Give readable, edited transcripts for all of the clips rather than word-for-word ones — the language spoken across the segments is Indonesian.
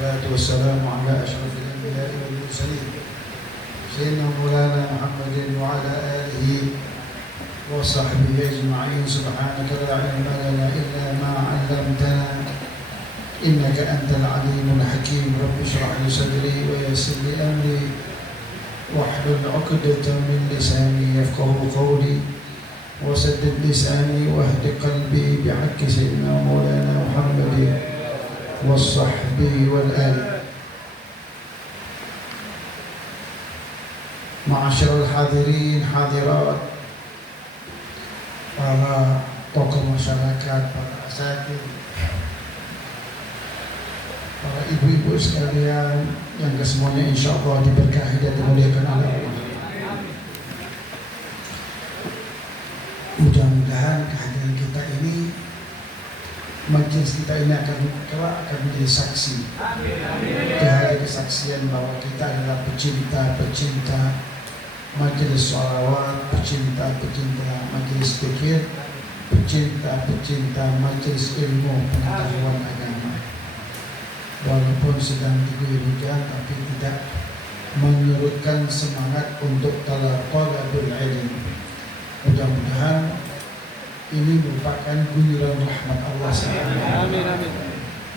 والصلاة والسلام على أشرف الأنبياء والمرسلين سيدنا مولانا محمد وعلى آله وصحبه أجمعين. سبحانك لا علم لنا إلا ما علمتنا إنك أنت العليم الحكيم. رب اشرح لي صدري ويسر لي أمري واحلل عقدة من لساني يفقهوا قولي وسدد لساني واهد قلبي بحق سيدنا مولانا محمد والصحبه والآل. Ma'asyiral hadirin hadirat, para tokoh masyarakat, para asatidz, para ibu-ibu sekalian yang kesemuanya insyaallah diberkahi dan dimuliakan oleh Allah. Mudah-mudahan kehadiran kita ini, majelis kita ini akan menjadi saksi di hari kesaksian bahwa kita adalah pecinta majelis sholawat, pecinta majelis zikir, pecinta majelis ilmu pengetahuan agama. Walaupun sedang diguyur hujan, tapi tidak menyurutkan semangat untuk talaqul ilm. Mudah-mudahan ini merupakan guyuran rahmat Allah SWT.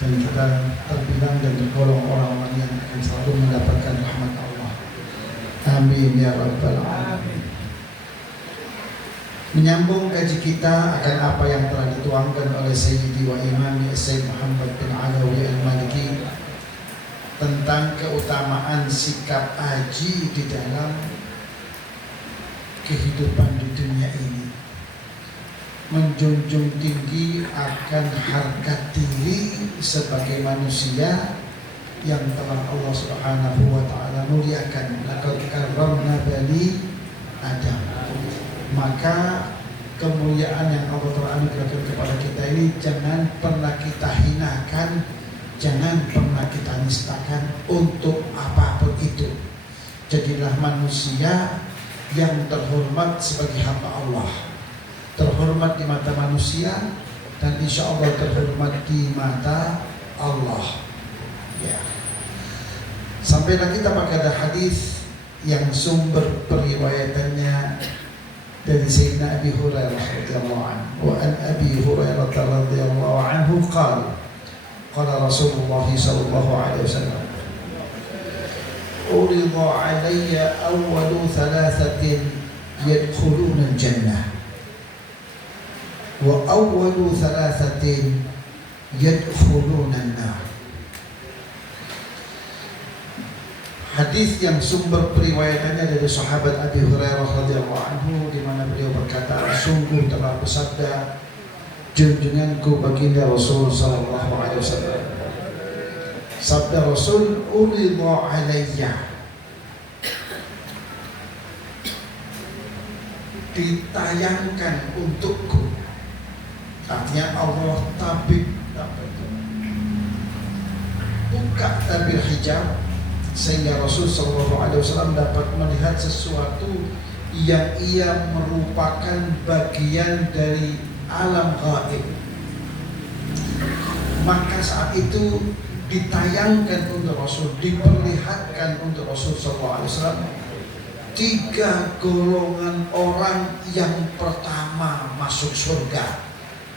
Dan kita terbilang dan tergolong orang-orang yang akan selalu mendapatkan rahmat Allah. Amin ya rabbal alamin. Menyambung kaji kita akan apa yang telah dituangkan oleh Sayyidi wa Imam Sayyid Muhammad bin Alawi Al-Maliki tentang keutamaan sikap haji di dalam kehidupan di dunia ini, menjunjung tinggi akan harkat diri sebagai manusia yang telah Allah Subhanahu wa taala muliakan. Laqad karramna bani Adam. Maka kemuliaan yang Allah telah anugerahkan kepada kita ini jangan pernah kita hinakan, jangan pernah kita nistakan untuk apapun itu. Jadilah manusia yang terhormat sebagai hamba Allah, terhormat di mata manusia, dan insya Allah terhormat di mata Allah. Ya. Sampailah kita pada hadis yang sumber periwayatannya dari Sayyidina Abi Hurairah radhiyallahu anhu. Wa an Abi Hurairah radhiyallahu anhu qala Rasulullah sallallahu alaihi wasallam, urida alayya awwalu thalathatin yadkhuluna al-jannah wa awwalu thalathatin yadkhuluna an-nar. Hadis yang sumber periwayatannya dari sahabat Abi Hurairah radhiyallahu anhu, di mana beliau berkata, sungguh telah bersabda junjunganku baginda Rasul sallallahu alaihi wasallam. Sabda Rasul, uridha alayya, ditayangkan untukku. Artinya Allah buka tabir hijab sehingga Rasul sallallahu alaihi wasallam dapat melihat sesuatu yang ia merupakan bagian dari alam gaib. Maka saat itu ditayangkan untuk Rasul, diperlihatkan untuk Rasul sallallahu alaihi wasallam 3 golongan orang yang pertama masuk surga.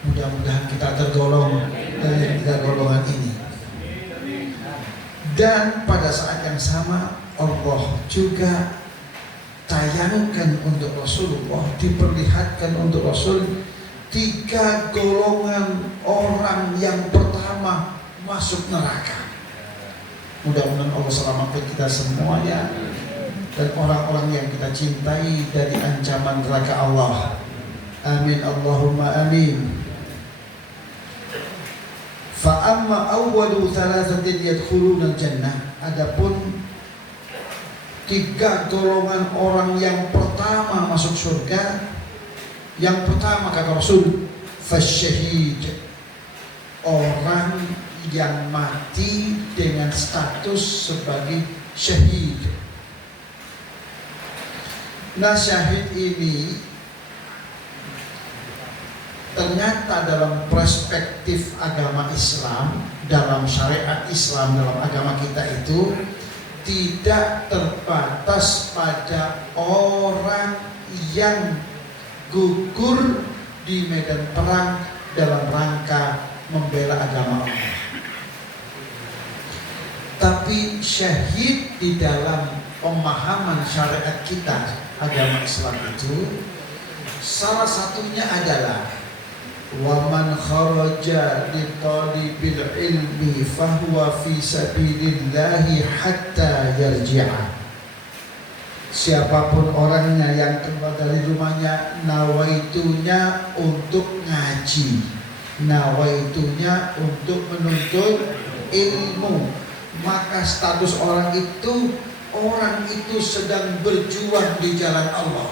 Mudah-mudahan kita tergolong dari 3 golongan ini. Dan pada saat yang sama Allah juga tayangkan untuk Rasulullah, diperlihatkan untuk Rasul 3 golongan orang yang pertama masuk neraka. Mudah-mudahan Allah selamatkan kita semuanya dan orang-orang yang kita cintai dari ancaman neraka Allah. Amin Allahumma amin. Fa amma awwalu thalathatin yadkhuluna al-jannah, adapun 3 golongan orang yang pertama masuk surga. Yang pertama kata Rasul, fasyahid, orang yang mati dengan status sebagai syahid. Nah, syahid ini ternyata dalam perspektif agama Islam, dalam syariat Islam, dalam agama kita itu tidak terbatas pada orang yang gugur di medan perang dalam rangka membela agama Allah. Tapi syahid di dalam pemahaman syariat kita, agama Islam itu salah satunya adalah waman kharaja li talibil ilmi fahuwa fi sabilillahi hatta yarji'a. Siapapun orangnya yang keluar dari rumahnya nawaitunya untuk ngaji, nawaitunya untuk menuntut ilmu, maka status orang itu sedang berjuang di jalan Allah.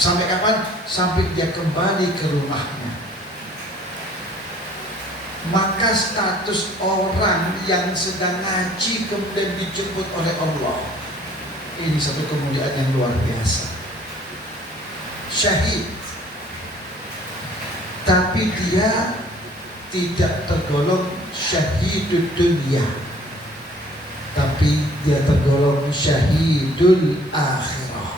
Sampai kapan? Sampai dia kembali ke rumahnya. Maka status orang yang sedang ngaji kemudian dijemput oleh Allah, ini satu kemuliaan yang luar biasa. Syahid, tapi dia tidak tergolong syahidul dunia, tapi dia tergolong syahidul akhirah.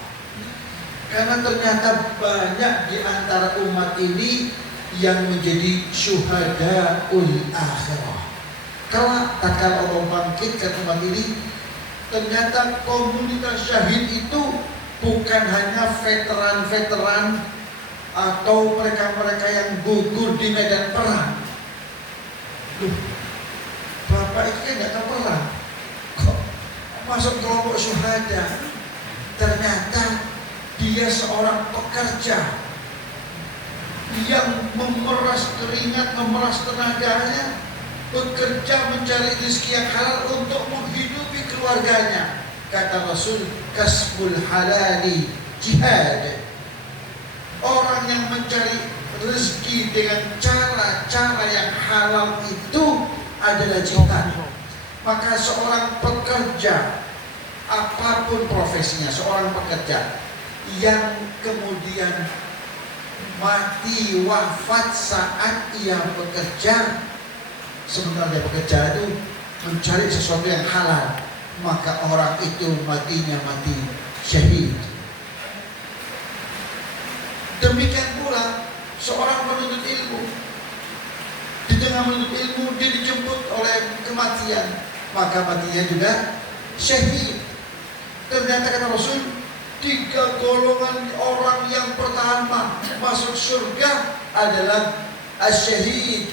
Karena ternyata banyak di antara umat ini yang menjadi syuhadaul akhirah. Kalau Allah bangkitkan umat ini, ternyata komunitas syahid itu bukan hanya veteran-veteran atau mereka-mereka yang gugur di medan perang. Bapak itu kan nggak tahu perang, kok masuk kelompok syuhada? Ternyata dia seorang pekerja yang memeras keringat, memeras tenaganya, bekerja mencari rezeki yang halal untuk menghidupi keluarganya. Kata Rasul, kasbul halali jihad. Orang yang mencari rezeki dengan cara-cara yang halal itu adalah jihad. Maka seorang pekerja, apapun profesinya, seorang pekerja yang kemudian mati wafat saat ia bekerja, sebenarnya bekerja itu mencari sesuatu yang halal, maka orang itu matinya mati syahid. Demikian pula seorang penuntut ilmu, di tengah menuntut ilmu dia dijemput oleh kematian, maka matinya juga syahid. Ternyata kata Rasul, 3 golongan orang yang pertama masuk surga adalah asyahid,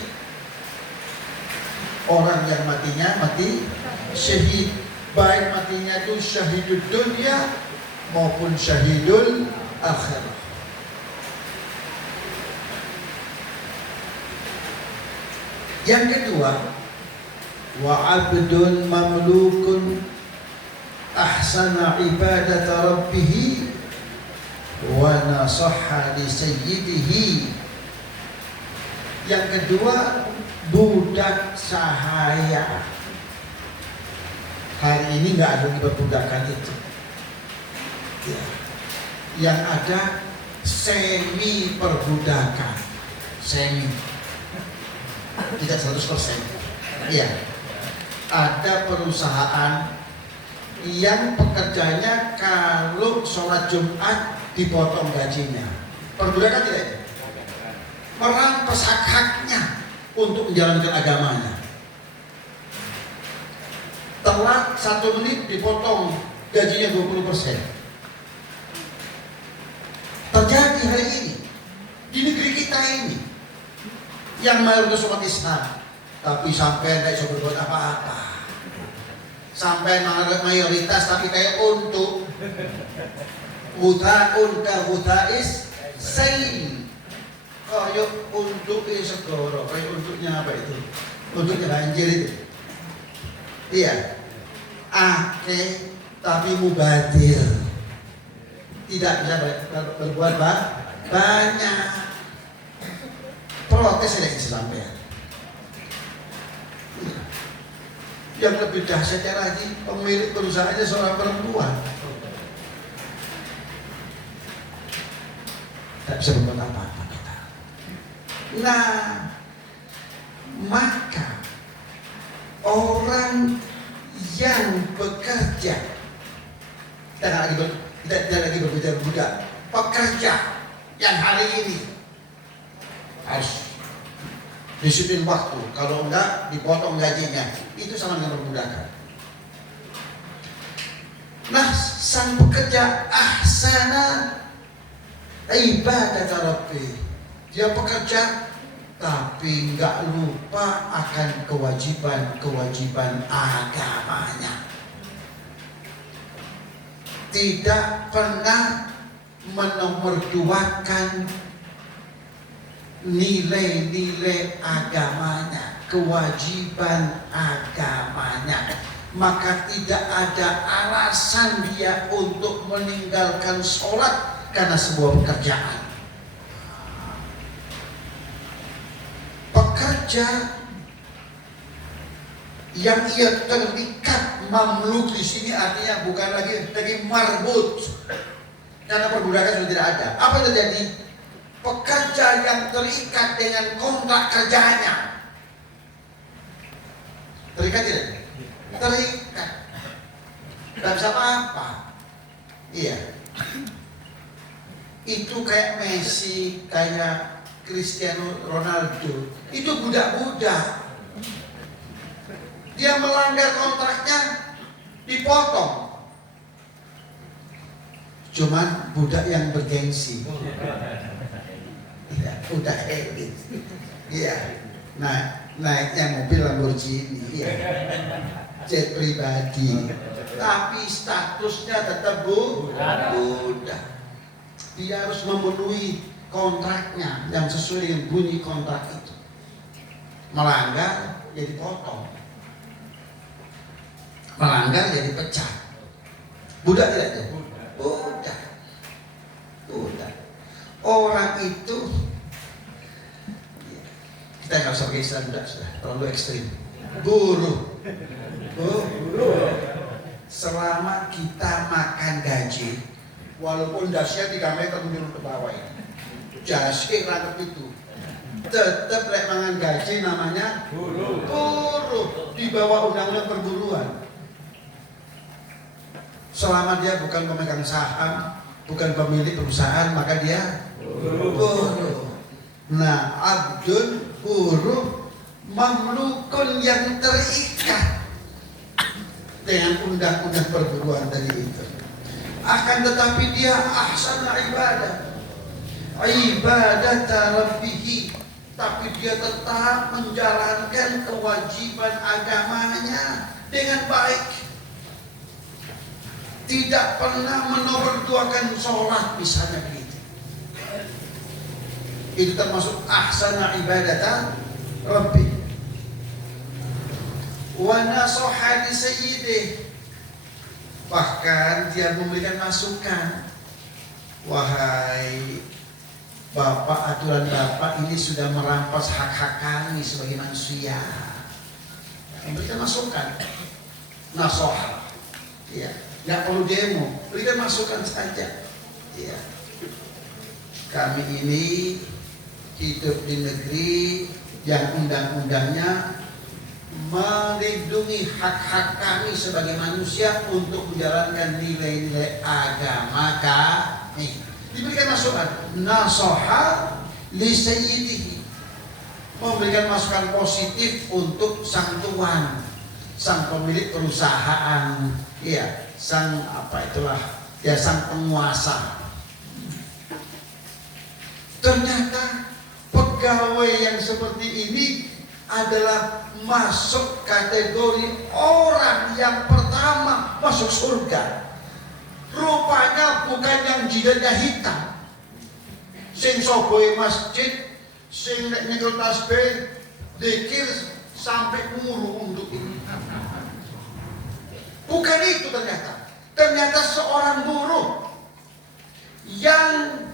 orang yang matinya mati syahid, baik matinya itu syahidul dunia maupun syahidul akhirah. Yang kedua, wa abdun mamlukun ahsana ibadata rabbih wa nasahha li sayyidihi. Yang kedua, budak sahaya. Hari ini nggak ada perbudakan itu ya. Yang ada semi perbudakan, semi, tidak 100%. Iya, ada perusahaan yang pekerjanya kalau sholat Jumat dipotong gajinya. Perbudakan tidak? Merampas hak-haknya untuk menjalankan agamanya. Telat 1 menit dipotong gajinya 20%. Terjadi hari ini di negeri kita ini, yang mayoritas umat Islam, tapi sampai tidak bisa berbuat apa-apa. Sampai mayoritas tapi kayak untuk hutaun ka hutais sail, kayak untuk segoro, kayak untuknya apa itu? Untuknya banjir itu. Iya, akeh tapi mubadir, tidak bisa berbuat banyak. Protes oleh Islam ya. Yang lebih dahsyatnya lagi, pemilik perusahaannya seorang perempuan. Tak bisa berbuat apa-apa kita. Nah, maka orang yang bekerja, tidak lagi berbicara budak, pekerja yang hari ini harus disiplin waktu, kalau enggak dipotong gajinya, itu sama dengan perbudakan. Nah, sang pekerja ahsana ibadat Rabbi, dia bekerja tapi enggak lupa akan kewajiban agamanya. Tidak pernah menomorduakan nilai-nilai agamanya, kewajiban agamanya. Maka tidak ada alasan dia untuk meninggalkan sholat karena sebuah pekerjaan. Pekerja yang ia terikat, mamluk di sini artinya bukan lagi dari marbut, karena perbudakan sudah tidak ada. Apa yang terjadi? Pekerja yang terikat dengan kontrak kerjanya. Terikat tidak? Terikat. Tidak bisa apa-apa. Iya. Itu kayak Messi, kayak Cristiano Ronaldo. Itu budak-budak. Dia melanggar kontraknya, dipotong. Cuman budak yang bergengsi. Ya, udah elit. Iya. Nah, naiknya mobil Lamborghini, iya. Jet pribadi. Tapi statusnya tetap budak. Dia harus memenuhi kontraknya yang sesuai dengan bunyi kontrak itu. Melanggar jadi potong. Melanggar jadi pecah. Budak tidak itu? Budak. Orang itu, kita nggak usah pakai istilah budak, sudah terlalu ekstrim. Buruh. Selama kita makan gaji, walaupun dasnya 3 meter menurun ke bawah ini, jasi rangkep itu, tetap lek mangan gaji namanya buruh di bawah undang-undang perburuan. Selama dia bukan pemegang saham, bukan pemilik perusahaan, maka dia buruh. Nah, abdun buruh mamlukun yang terikat dengan undang-undang perburuan tadi itu. Akan tetapi dia ahsana ibadat Rabbihi, tapi dia tetap menjalankan kewajiban agamanya dengan baik. Tidak pernah menomorduakan sholat misalnya begitu. Itu termasuk ahsana ibadat Rabbi. Wa nasoha li sayyidih, bahkan dia memberikan masukan. Wahai bapak, aturan bapak ini sudah merampas hak-hak kami sebagai manusia. Memberikan masukan. Nasoha, ya, nggak perlu demo, berikan masukan saja. Ya, kami ini hidup di negeri yang undang-undangnya melindungi hak-hak kami sebagai manusia untuk menjalankan nilai-nilai agama kami. Diberikan masukan. Nasoha li sayyidihi, memberikan masukan positif untuk sang tuan, sang pemilik perusahaan, ya, sang sang penguasa. Ternyata pegawai yang seperti ini adalah masuk kategori orang yang pertama masuk surga. Rupanya bukan yang jidatnya hitam, sing soboy masjid, sing nek nyekel tasbih, zikir sampai muru untuk ini. Bukan itu ternyata. Ternyata seorang buruh yang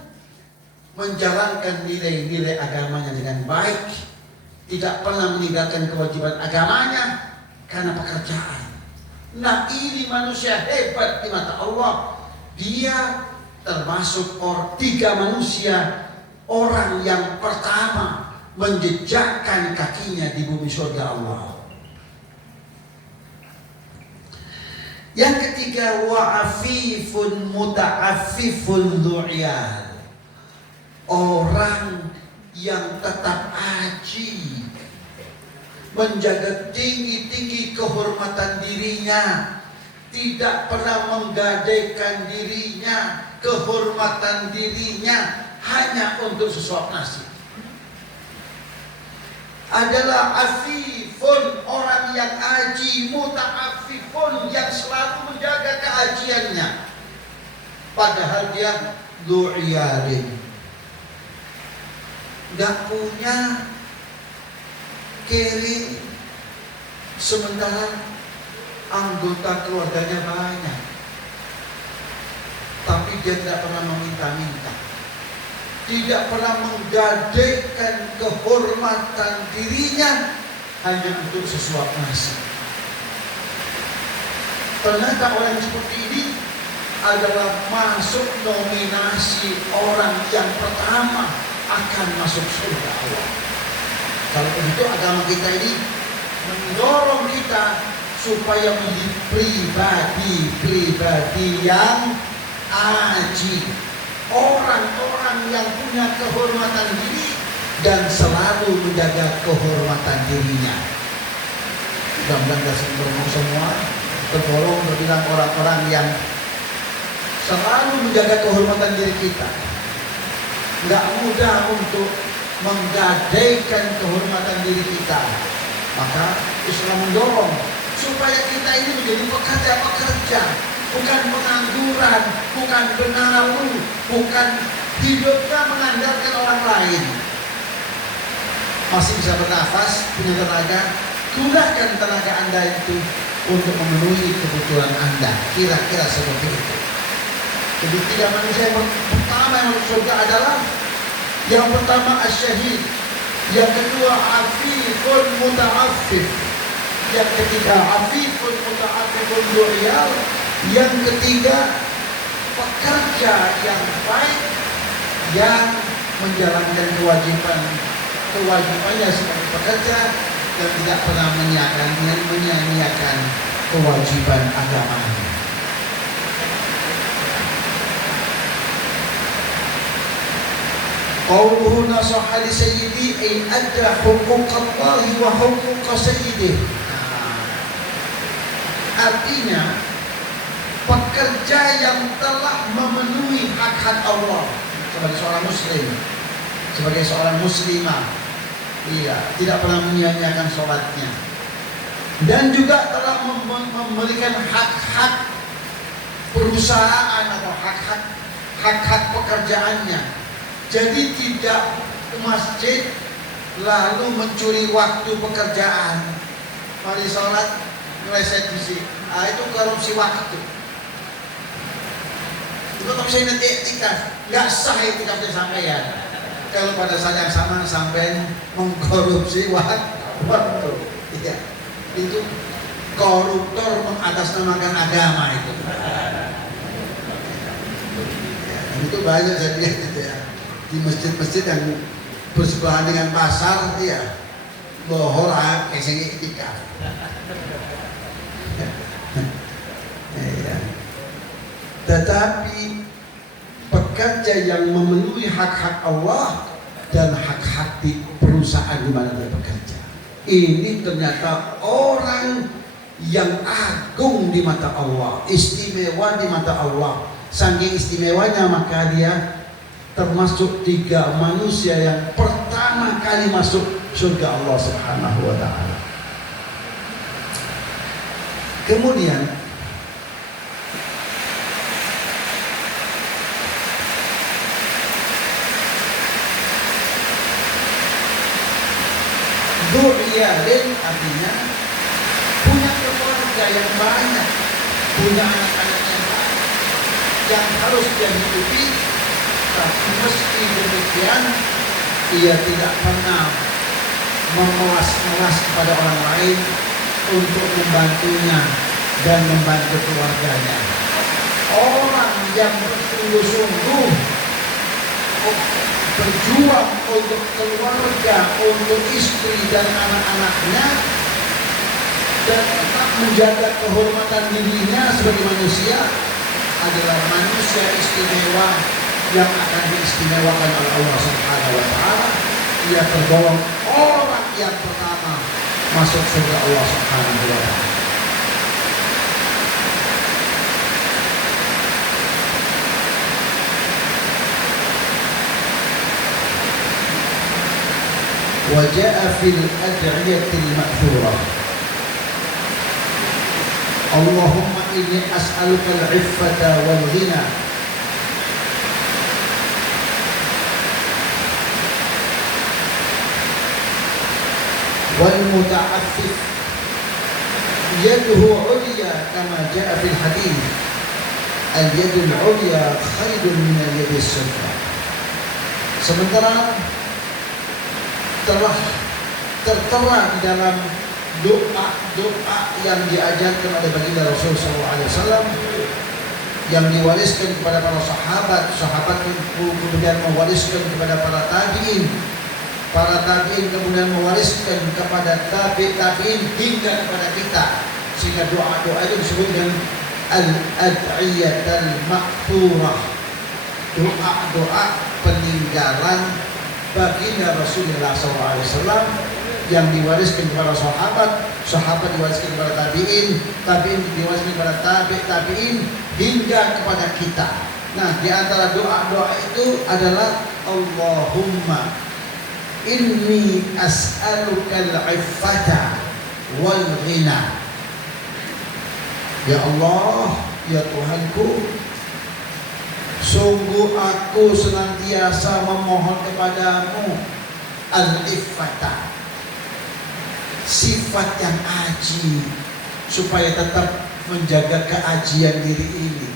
menjalankan nilai-nilai agamanya dengan baik, tidak pernah meninggalkan kewajiban agamanya karena pekerjaan. Nah, ini manusia hebat di mata Allah. Dia termasuk 3 manusia, orang yang pertama menjejakkan kakinya di bumi surga Allah. Yang ketiga, wa'afifun muta'afifun du'iyal, orang yang tetap aji, menjaga tinggi-tinggi kehormatan dirinya, tidak pernah menggadaikan dirinya, kehormatan dirinya hanya untuk sesuap nasi. Adalah afifun, orang yang aji, muta'afifun, yang selalu menjaga keajiannya, padahal dia du'iyalin, gak punya kiri, sementara anggota keluarganya banyak, tapi dia tidak pernah meminta-minta, tidak pernah menggadaikan kehormatan dirinya hanya untuk sesuap nasi. Ternyata orang seperti ini adalah masuk nominasi orang yang pertama akan masuk surga Allah. Kalau begitu agama kita ini mendorong kita supaya menjadi pribadi-pribadi yang aji, orang-orang yang punya kehormatan diri dan selalu menjaga kehormatan dirinya. Mudah-mudahan kita semua tergolong berbilang orang-orang yang selalu menjaga kehormatan diri kita. Nggak mudah untuk menggadaikan kehormatan diri kita. Maka Islam mendorong supaya kita ini menjadi pekerja-pekerja, bukan pengangguran, bukan benalu, bukan hidupnya mengandalkan orang lain. Masih bisa bernafas, punya tenaga, gunakan tenaga Anda itu untuk memenuhi kebutuhan Anda. Kira-kira seperti itu. Jadi tiga manusia yang pertama yang masuk surga adalah, yang pertama asyahid, yang kedua afifun muta'affif, yang ketiga afifun muta'affifun du'iyal, yang ketiga pekerja yang baik yang menjalankan kewajibannya sebagai pekerja dan tidak pernah menyia-nyiakan kewajiban agamanya. Qauluhu nasaha li sayyidi ay adda huquqallahi wa huquqa sayyidih. Artinya pekerja yang telah memenuhi hak-hak Allah sebagai seorang muslim, sebagai seorang muslimah, tidak pernah menyia-nyiakan sholatnya, dan juga telah memberikan hak-hak perusahaan atau hak-hak pekerjaannya. Jadi tidak ke masjid lalu mencuri waktu pekerjaan, mari sholat ngeleset di sini. Itu korupsi waktu. Itu kalau saya nanti etika, nggak sah etika sampean. Kalau pada saat yang sama sampai mengkorupsi waktu, ya, itu koruptor mengatasnamakan agama itu. Ya, itu banyak saya lihat itu ya, di masjid-masjid yang bersebelahan dengan pasar, ya, bohor keseng etika. Ya. Tetapi pekerja yang memenuhi hak-hak Allah dan hak-hak di perusahaan di mana dia bekerja, ini ternyata orang yang agung di mata Allah, istimewa di mata Allah. Saking istimewanya maka dia termasuk tiga manusia yang pertama kali masuk surga Allah Subhanahu wa ta'ala. Kemudian du'iyalin artinya punya keluarga yang banyak, punya anak-anak yang banyak yang harus dia hidupi, tapi meski demikian ia tidak pernah memelas-melas kepada orang lain untuk membantunya dan membantu keluarganya. Orang yang bersungguh-sungguh berjuang untuk keluarga, untuk istri dan anak-anaknya, dan tetap menjaga kehormatan dirinya sebagai manusia, adalah manusia istimewa yang akan diistimewakan oleh Allah Subhanahu wa Ta'ala. Ia tergolong orang yang pertama masuk surga Allah Subhanahu wa Ta'ala. وجاء في الأدعية المأثورة اللهم إني أسألك العفة والغنى والمتعفف يده عليا كما جاء في الحديث اليد العليا خير من اليد السفلى. Sementara telah tertera di dalam doa-doa yang diajarkan oleh baginda Rasulullah SAW, yang diwariskan kepada para sahabat kemudian mewariskan kepada para tabi'in kemudian mewariskan kepada tabi'in hingga kepada kita, sehingga doa-doa itu disebut dengan al-ad'iyatul ma'thurah, doa-doa peninggalan baginda Rasulullah SAW yang diwariskan kepada sahabat diwariskan kepada tabi'in diwariskan kepada tabi'in hingga kepada kita. Nah, di antara doa-doa itu adalah Allahumma inni as'alukal iffata wal ghina. Ya Allah, ya Tuhanku, sungguh aku senantiasa memohon kepadamu al-iffata, sifat yang aji, supaya tetap menjaga keajian diri ini,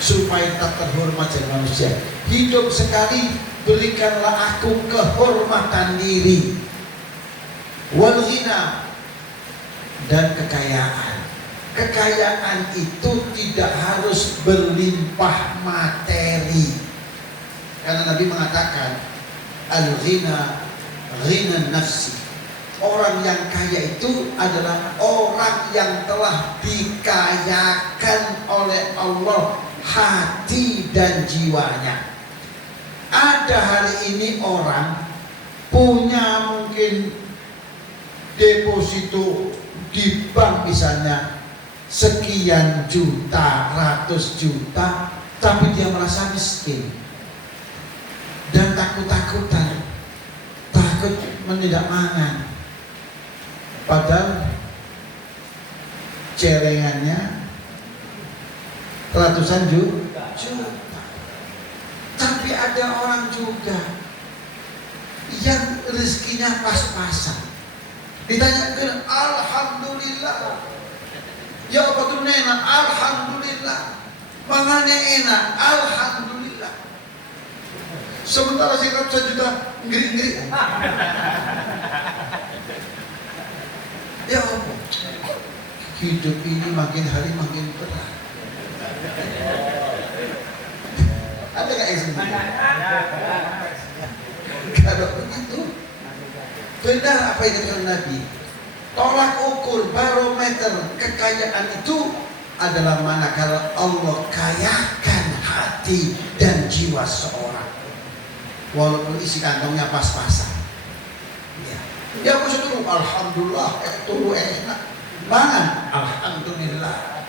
supaya tetap terhormat jadi manusia. Hidup sekali berikanlah aku kehormatan diri, wal ghina, dan kekayaan. Kekayaan itu tidak harus berlimpah materi, karena Nabi mengatakan al-ghina ghina nafsi. Orang yang kaya itu adalah orang yang telah dikayakan oleh Allah hati dan jiwanya. Ada hari ini orang punya mungkin deposito di bank misalnya sekian juta, ratus juta, tapi dia merasa miskin dan takut-takutan, takut mentidak mangan, padahal celengannya ratusan juta. Tapi ada orang juga yang rezekinya pas-pasan, ditanyakan alhamdulillah, ya apa tuh enak, alhamdulillah, mangannya enak, alhamdulillah. Sementara si ratusan juta ngeri-ngeri. Ya apa? Hidup ini makin hari makin berat. Ada nggak yang seperti itu? Kalau begitu, benar apa yang dikatakan Nabi. Tolak ukur barometer kekayaan itu adalah manakala Allah kayakan hati dan jiwa seorang, walaupun isi kantongnya pas-pasan. Ya aku sudah alhamdulillah, turu enak, mangan alhamdulillah.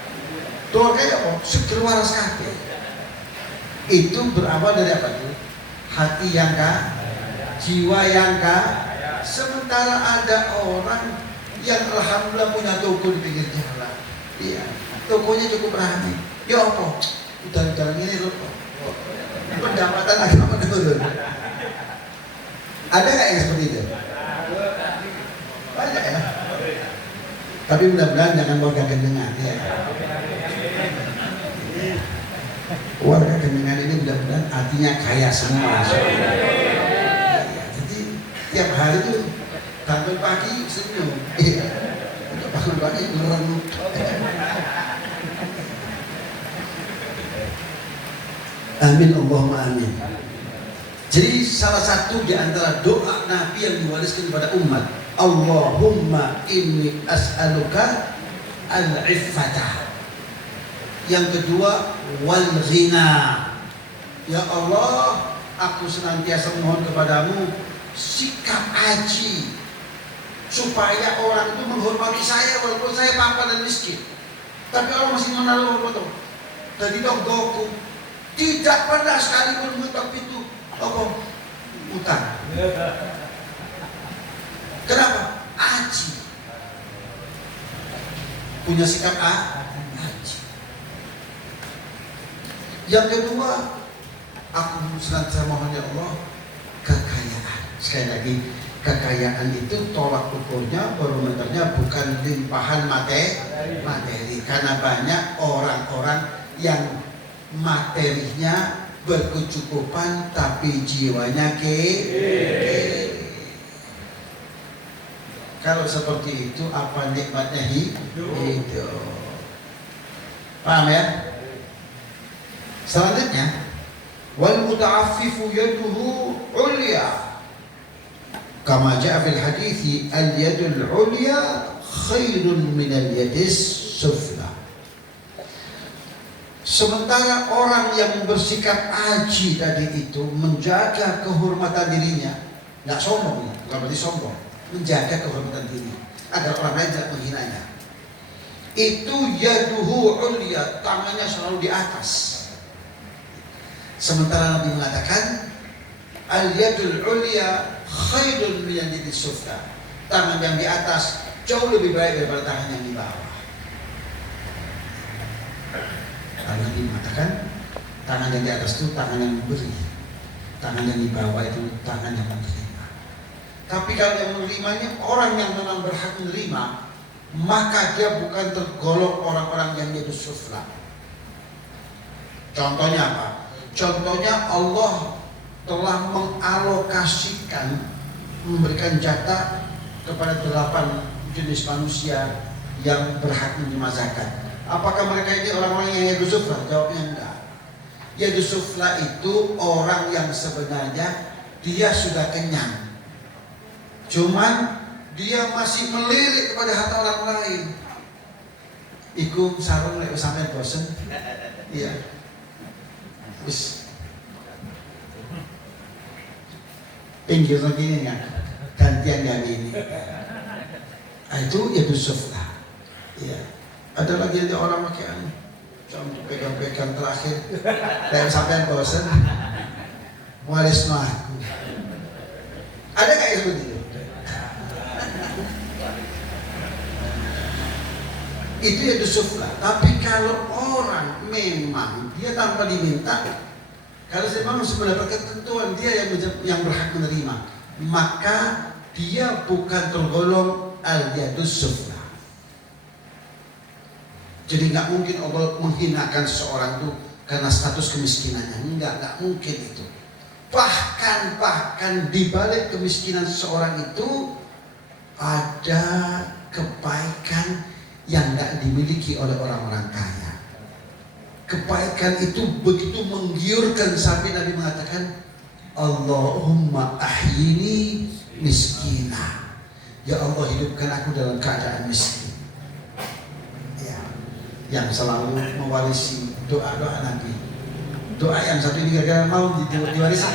Tuh kayak apa? Seger waras kabeh. Itu berawal dari apa itu? Hati yang kaya, jiwa yang kaya. Sementara ada orang yang alhamdulillah punya toko di pinggir jalan, iya, tokonya cukup ramai. Ya apa? Udah jalan ini loh, pendapatan agama menurun. Ada nggak yang seperti itu? Banyak ya. Tapi mudah-mudahan jangan warga Gendengan ya. Warga Gendengan ini mudah-mudahan hatinya kaya semua. Jadi tiap hari itu bangun pagi senyum. Iya. Untuk bangun pagi merenung. Amin Allahumma amin. Jadi salah satu di antara doa Nabi yang diwariskan kepada umat, Allahumma inni as'aluka al-iffata. Yang kedua, wal ghina. Ya Allah, aku senantiasa mohon kepadamu sikap aji, supaya orang itu menghormati saya walaupun saya papa dan miskin. Tapi orang masih menaruh foto. Tadi dogoku tidak pernah sekalipun mengetok pintu utang. Kenapa? Aji. Punya sikap aji. Yang kedua, aku senantiasa mohon ya Allah kekayaan. Sekali lagi, kekayaan itu tolak ukurnya, barometernya bukan limpahan materi. Karena banyak orang-orang yang materinya berkecukupan tapi jiwanya Kalau seperti itu apa nikmatnya hidup? Paham ya? Selanjutnya, wal muta'affifu yaduhu ulya. Kama ja'a fil hadithi al-yadul ulya khairun min al-yadis sufla. Sementara orang yang bersikap aji tadi itu menjaga kehormatan dirinya, nggak sombong, bukan berarti sombong, menjaga kehormatan diri agar orang lain tidak menghinanya. Itu yaduhu ulya, tangannya selalu di atas. Sementara Nabi mengatakan al-yadul ulya khairun min al-yadis sufla. Tangan yang di atas jauh lebih baik daripada tangan yang di bawah. Nabi mengatakan tangan yang di atas itu tangan yang memberi, tangan yang di bawah itu tangan yang menerima. Tapi kalau yang menerimanya orang yang memang berhak menerima, maka dia bukan tergolong orang-orang yang yadus sufla. Contohnya apa? Contohnya Allah telah mengalokasikan, memberikan jatah kepada 8 jenis manusia yang berhak menerima zakat. Apakah mereka ini orang-orang yang yadus sufla? Jawabnya enggak. Yadus sufla itu orang yang sebenarnya dia sudah kenyang, cuman dia masih melirik kepada harta orang lain. Iku sarung lek sampean bosen. Iya. Wis. Pinggir begini ya. Gantian yang ini. Itu yadus sufla. Iya. Ada lagi yang orang pakai cuma pegang-pegang terakhir dan sampai bosan waris aku. Ada kayak seperti itu? Itu ya sufla. Tapi kalau orang memang dia tanpa diminta, kalau memang sudah mendapat ketentuan dia yang berhak menerima, maka dia bukan tergolong al-yadus sufla. Jadi nggak mungkin Allah menghinakan seseorang itu karena status kemiskinannya. Nggak mungkin itu. Bahkan di balik kemiskinan seseorang itu ada kebaikan yang nggak dimiliki oleh orang-orang kaya. Kebaikan itu begitu menggiurkan sampai Nabi mengatakan, Allahumma ahyini miskina. Ya Allah, hidupkan aku dalam keadaan miskin. Yang selalu mewarisi doa-doa Nabi. Doa yang satu ini kira-kira mau diwarisi.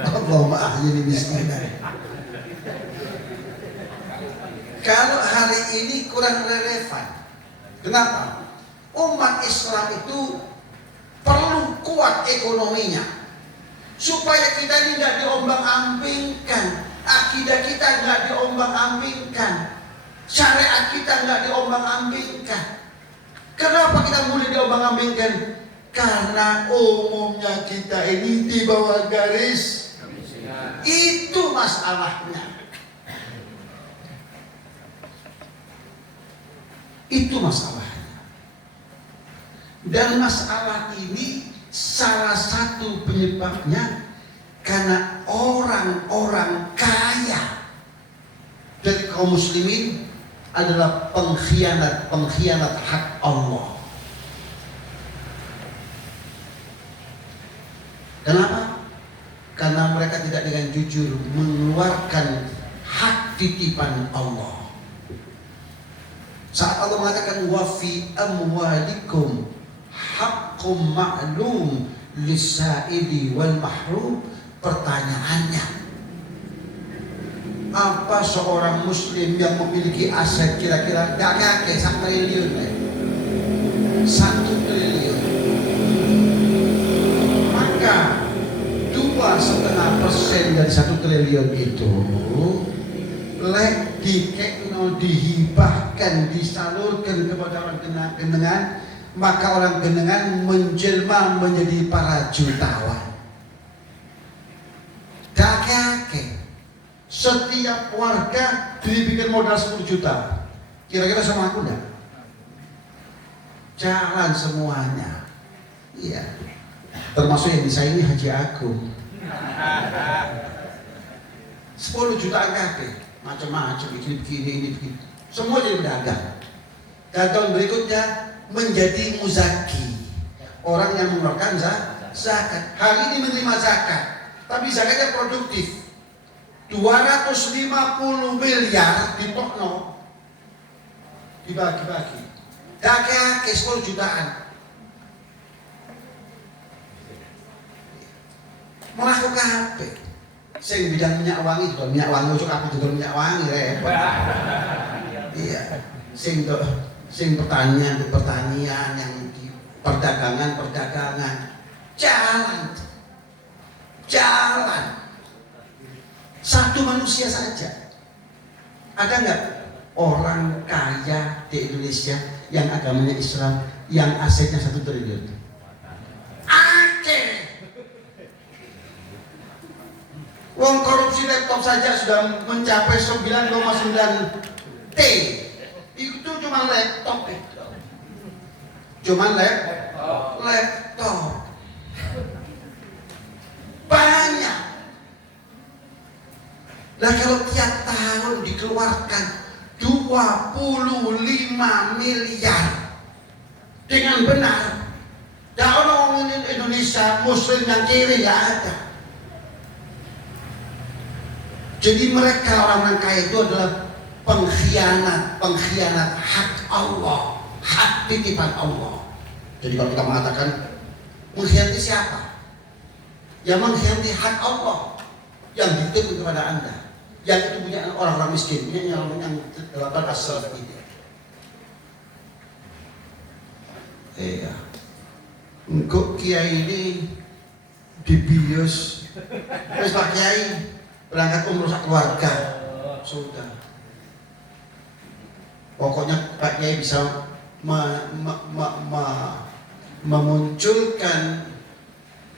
Allahumma ahyini miskina. Kalau hari ini kurang relevan. Kenapa? Umat Islam itu perlu kuat ekonominya, supaya kita ini nggak diombang-ambingkan, akidah kita nggak diombang-ambingkan, syariat kita nggak diombang-ambingkan. Kenapa kita mulai diombang-ambingkan? Karena umumnya kita ini di bawah garis. Itu masalahnya. Itu masalahnya. Dan masalah ini salah satu penyebabnya karena orang-orang kaya dari kaum muslimin adalah pengkhianat hak Allah. Kenapa? Karena mereka tidak dengan jujur mengeluarkan hak titipan Allah. Saat Allah mengatakan wa fi amwalikum haqqum ma'lum lis-sa'ili wal mahrum, pertanyaannya, apa seorang muslim yang memiliki aset kira-kira gak 1 triliun, 1 triliun, maka 2,5% dari 1 triliun itu dihibahkan, disalurkan kepada orang genengan, maka orang genengan menjelma menjadi para jutawan. Kakek, setiap warga dibikin modal 10 juta. Kira-kira sama aku enggak? Jalan semuanya. Iya. Termasuk yang bisa ini Haji Agung. 10 juta kakek, macam-macam, begini, ini begini. Semua jadi pedagang. Dan tahun berikutnya menjadi muzaki, orang yang mengeluarkan zakat. Hari ini menerima zakat, tapi zakatnya produktif. 250 miliar ditokno, dibagi-bagi. Kakek 10 jutaan. Melakukan apa? Sing bidang minyak wangi, kalau minyak wangi ujuk aku juga minyak wangi repot. Iya. Sing pertanian, yang di perdagangan, jalan. Satu manusia saja. Ada nggak orang kaya di Indonesia yang agamanya Islam, yang asetnya 1 triliun? Wong korupsi laptop saja sudah mencapai 9,9 T. Itu cuma laptop. Laptop. Banyak. Nah kalau tiap tahun dikeluarkan 25 miliar dengan benar, dan orang Indonesia Muslim yang kiri nggak ada. Jadi mereka orang kaya itu adalah pengkhianat hak Allah, hak titipan Allah. Jadi kalau kita mengatakan mengkhianati siapa? Yang mengkhianati hak Allah yang dititipkan kepada Anda, yang itu punya orang-orang miskin, yang 8 asraf ini. Iya. Engkau kiai ini dibius, terus Pak Kiai berangkat umroh keluarga, sudah. Pokoknya Pak Kiai bisa memunculkan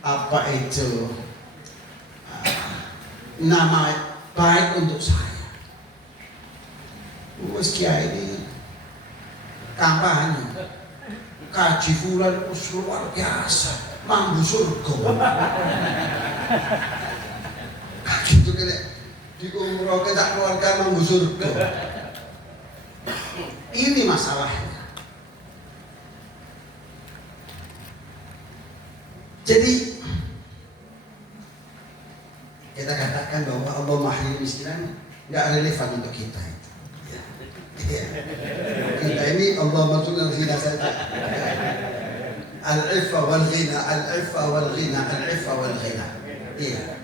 apa itu nama baik untuk saya. Wes Kiai ini kampanye, kaji fulan luar biasa, mambu surga. Gitu kan, di umroh kita keluarga mambu surga. Ini masalahnya. Jadi kita katakan bahwa Allah mahir miskinan nggak relevan untuk kita itu. Ya. Kita ini Allah maksudnya ghina saja. Al-iffa wal ghina, al-iffa wal ghina, al-iffa wal ghina. Iya.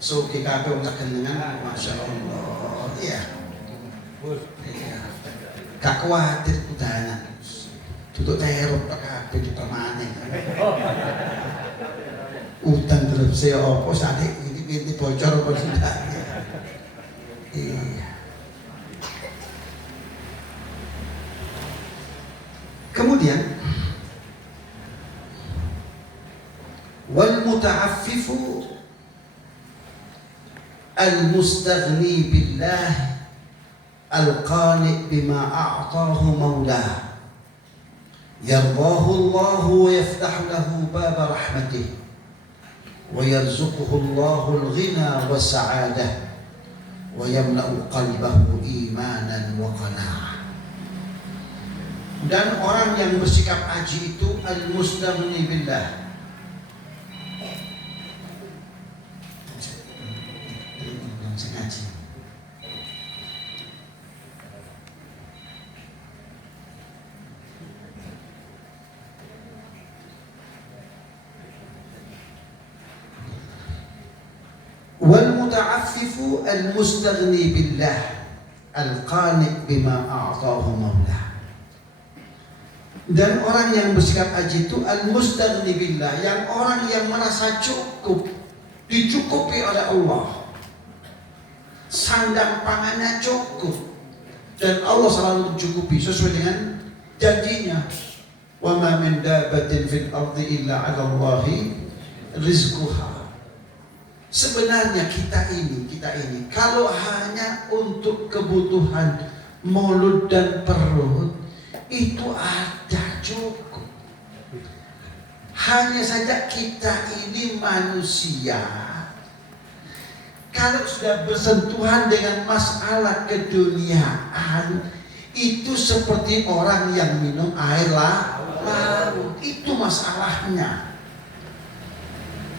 So kita nak kenangan, masya Allah. Iya. Iya. Gak khawatir kudanan. Tutup teror tak di permanen. Utang terus saya opo sadik ini bocor apa tidak? Iya. Kemudian wal muta'affifu al-mustaghni billah al-qani bima a'tahu maulah yardahu Allah wa yaftahu lahu baba rahmatih wa yarzuquhu Allahu al-ghina wa sa'adah wa yamla'u qalbahu imanan wa qana'ah. Dan orang yang bersikap aji itu al-mustaghni billah, Wal muta'affifu al-mustaghni billah al-qani' bima a'tahu maulah. Dan orang yang bersikap aji itu al-mustaghni billah, yang orang yang merasa cukup, dicukupi oleh Allah, sandang pangannya cukup, dan Allah selalu mencukupi sesuai dengan janjinya. Wa ma min dabbatin fil ardi illa 'ala Allahi rizquha. Sebenarnya kita ini kalau hanya untuk kebutuhan mulut dan perut itu ada cukup. Hanya saja kita ini manusia, kalau sudah bersentuhan dengan masalah keduniaan, itu seperti orang yang minum air laut. Itu masalahnya.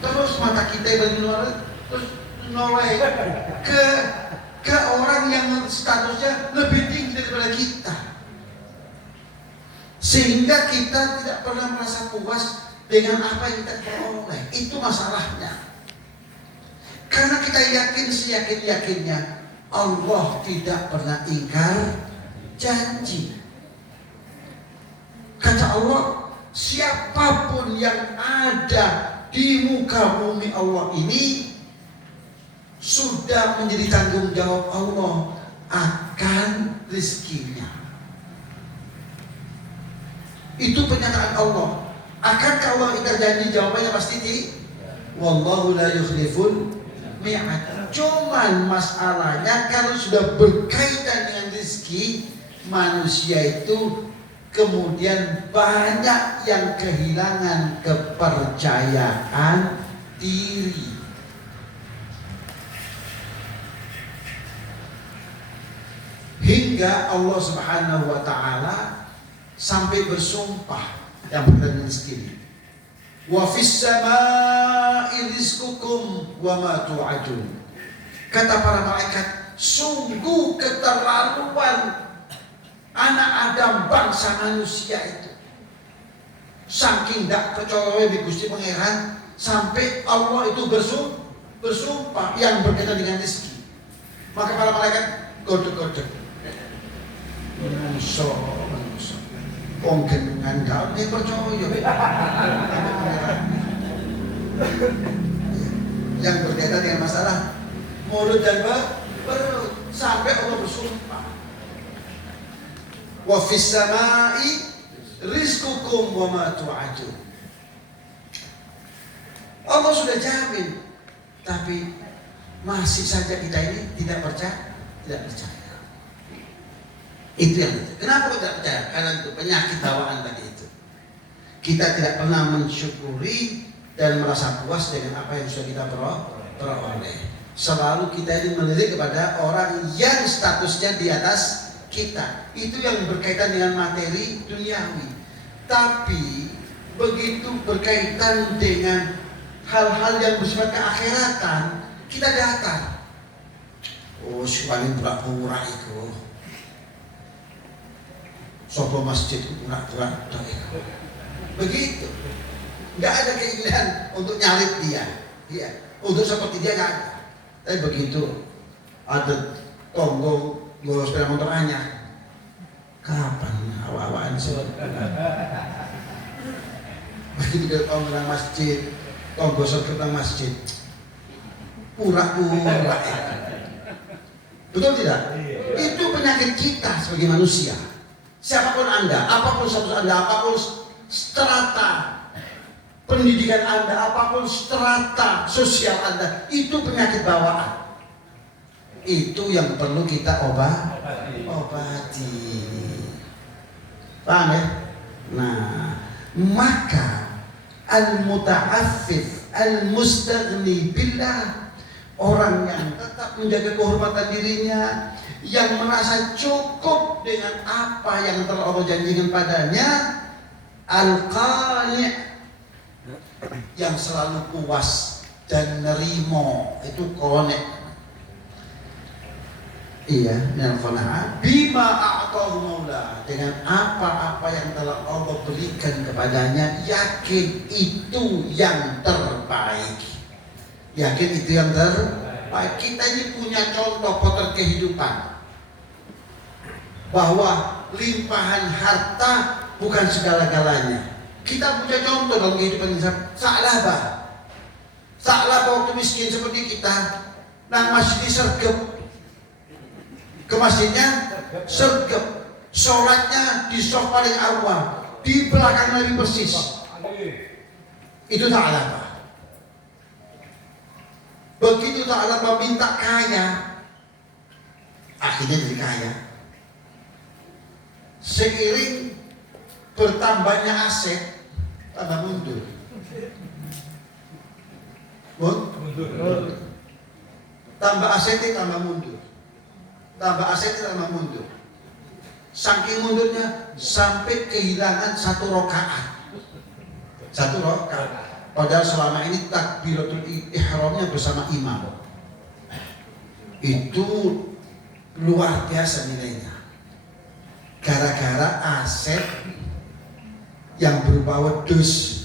Terus mata kita bergerak, terus noleh ke orang yang statusnya lebih tinggi daripada kita, sehingga kita tidak pernah merasa puas dengan apa yang kita peroleh. Itu masalahnya. Karena kita yakin seyakin-yakinnya Allah tidak pernah ingkar janji. Kata Allah, siapapun yang ada di muka bumi Allah ini sudah menjadi tanggung jawab Allah akan rezekinya. Itu pernyataan Allah. Akankah Allah ingkar janji? Jawabannya pasti di wallahu la yukhliful mi'ad. Cuman masalahnya kalau sudah berkaitan dengan rezeki, manusia itu kemudian banyak yang kehilangan kepercayaan diri. Hingga Allah Subhanahu wa ta'ala sampai bersumpah yang berkaitan rezeki. Wa fis samaa'i rizqukum wa ma tu'adun. Kata para malaikat, sungguh keterlaluan anak Adam, bangsa manusia itu. Saking tidak percaya di Gusti Pangeran, sampai Allah itu bersumpah yang berkaitan dengan rezeki. Maka para malaikat kode-kode. Manusia. Mungkin dengan kau yang percaya. Yang berkaitan dengan masalah mulut dan perut, sampai Allah bersumpah. Wa fis samaa'i rizqukum wa ma tu'adun. Allah sudah jamin, tapi masih saja kita ini tidak percaya. Itu yang itu. Kenapa tidak percaya? Karena itu penyakit bawaan tadi itu. Kita tidak pernah mensyukuri dan merasa puas dengan apa yang sudah kita peroleh. Selalu kita ini melirik kepada orang yang statusnya di atas kita. Itu yang berkaitan dengan materi duniawi. Tapi begitu berkaitan dengan hal-hal yang bersifat keakhiratan, kita datar. Oh, paling pura-pura itu. Sopo masjid pura-pura. Begitu. Nggak ada keinginan untuk nyalip dia. Untuk seperti dia nggak ada. Tapi begitu ada tonggo gue sepeda motor anyar, kapan awak-awakan sih? Begitu kita tonggo masjid, tonggo sekitar masjid, pura-pura. Betul tidak? Itu penyakit kita sebagai manusia. Siapapun Anda, apapun status Anda, apapun strata pendidikan Anda, apapun strata sosial Anda, itu penyakit bawaan. Itu yang perlu kita obati. Paham ya? Nah, maka al-muta'affif al-mustaghni billah, orang yang tetap menjaga kehormatan dirinya, yang merasa cukup dengan apa yang telah Allah janjikan padanya, al-qani', yang selalu puas dan nerimo, itu qani'. Iya, yang qanaah bima a'tahu maula, dengan apa-apa yang telah Allah berikan kepadanya, yakin itu yang terbaik. Yakin itu yang terbaik. Baik, kita ini punya contoh potret kehidupan bahwa limpahan harta bukan segala-galanya. Kita punya contoh dalam kehidupan ini. Sa'labah waktu miskin seperti kita, nang masjid sergep, ke masjidnya sergep, sholatnya di sof paling awal, di belakang Nabi persis. Itu Sa'labah. Begitu Sa'labah minta kaya, akhirnya jadi kaya. Seiring bertambahnya aset, tambah mundur. Tambah asetnya tambah mundur. Tambah asetnya tambah mundur. Saking mundurnya sampai kehilangan 1 rakaat. 1 rakaat. Padahal selama ini takbiratul ihramnya bersama imam. Itu luar biasa nilainya. Gara-gara aset yang berupa wedus,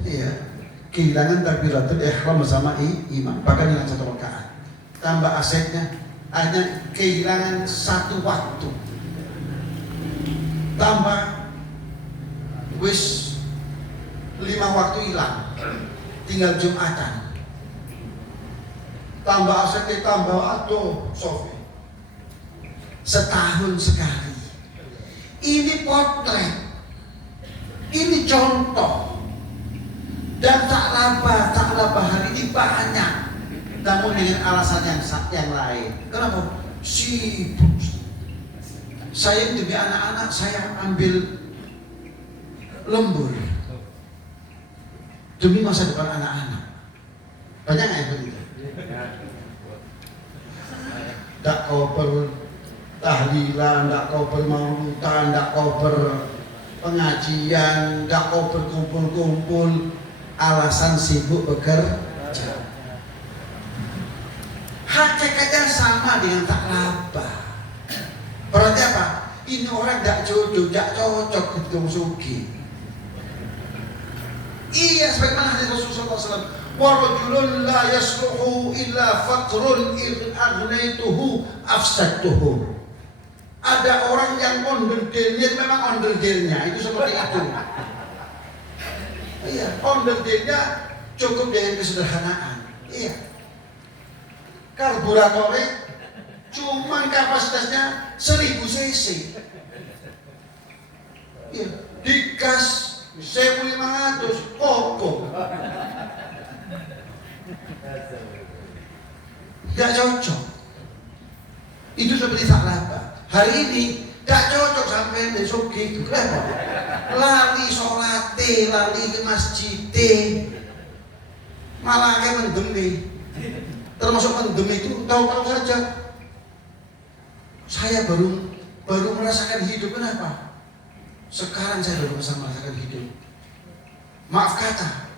ya, kehilangan takbiratul ihram bersama imam, bahkan dengan 1 rakaat. Tambah asetnya hanya kehilangan 1 waktu. Tambah wis 5 waktu hilang, tinggal Jumatan. Tambah asetnya tambah, aduh Sofi, setahun sekali. Ini potret, ini contoh. Dan Sa'labah hari ini banyak, namun dengan alasan yang lain. Kenapa? Sibuk. Saya demi anak-anak saya ambil lembur demi masa depan anak-anak. Banyak nggak yang begitu? Tak koper tahlilan, tak koper maulidan, tak koper pengajian, tak koper kumpul-kumpul, alasan sibuk bekerja. Hakikatnya sama dengan Sa'labah. Berarti apa? Ini orang tidak jodoh, tidak cocok dengan sugi. Iya, sebagaimana hadis Rasulullah SAW. Wa rajulun la yasluhu illa faqrun in aghnaytuhu afsadtuhu. Ada orang yang onderdilnya memang onderdilnya itu seperti itu. Iya, onderdilnya cukup dengan kesederhanaan. Iya. Karburatornya cuman kapasitasnya 1000 cc. Iya, digas 1500 koko. Tidak cocok. Itu seperti Sa'labah. Hari ini tidak cocok sampai besok gitu. Kenapa? Lali sholate, lali ke masjid, malah kayak mendemi. Termasuk mendem itu tahu-tahu saja. Saya baru merasakan hidup. Kenapa? Sekarang saya baru merasakan hidup. Maaf kata,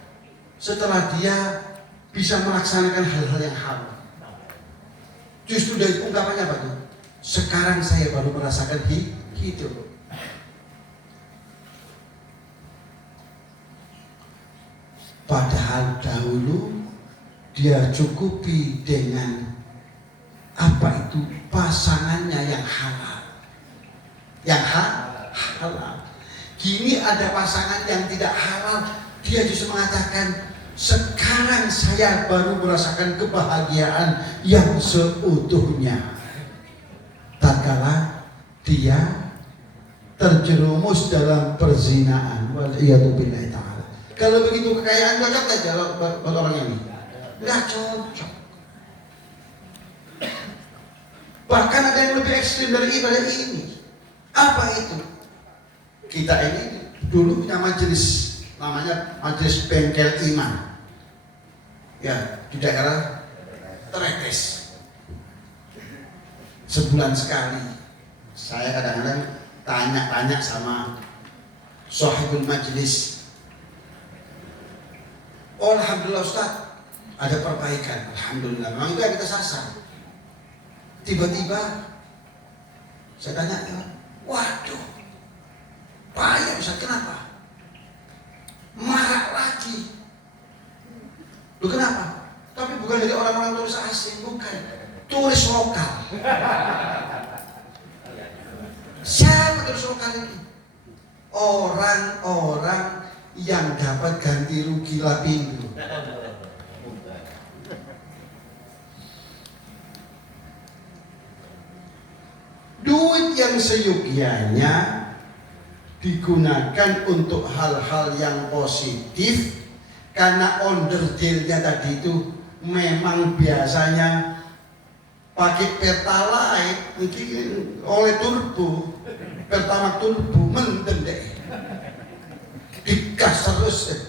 setelah dia bisa melaksanakan hal-hal yang haram. Justru dari ungkapannya apa tuh? Sekarang saya baru merasakan hidup. Padahal dahulu dia cukupi dengan apa itu pasangannya yang halal, yang halal. Kini ada pasangan yang tidak halal, dia justru mengatakan sekarang saya baru merasakan kebahagiaan yang seutuhnya. Tatkala dia terjerumus dalam perzinaan, waliyadzubillah ta'ala. Kalau begitu kekayaan cocok saja buat orang ini. Nggak cocok. Bahkan ada yang lebih ekstrim dari ibadah ini. Apa itu? Kita ini dulu punya majelis, namanya Majelis Bengkel Iman. Ya, di daerah Tretes. Sebulan sekali saya kadang-kadang tanya-tanya sama sahibul majelis. Oh, alhamdulillah Ustaz, ada perbaikan. Alhamdulillah, memang itu yang kita sasar. Tiba-tiba saya tanya, waduh, payah Ustaz, kenapa? Marah lagi. Loh kenapa? Tapi bukan menjadi orang-orang turis asing, bukan. Turis lokal. Siapa turis lokal ini? Orang-orang yang dapat ganti rugi Lapindo. Duit yang seyogianya digunakan untuk hal-hal yang positif, karena onderdilnya tadi itu memang biasanya pakai pertalite, mungkin oleh turbo, pertama turbo mendem deh, digas terus deh.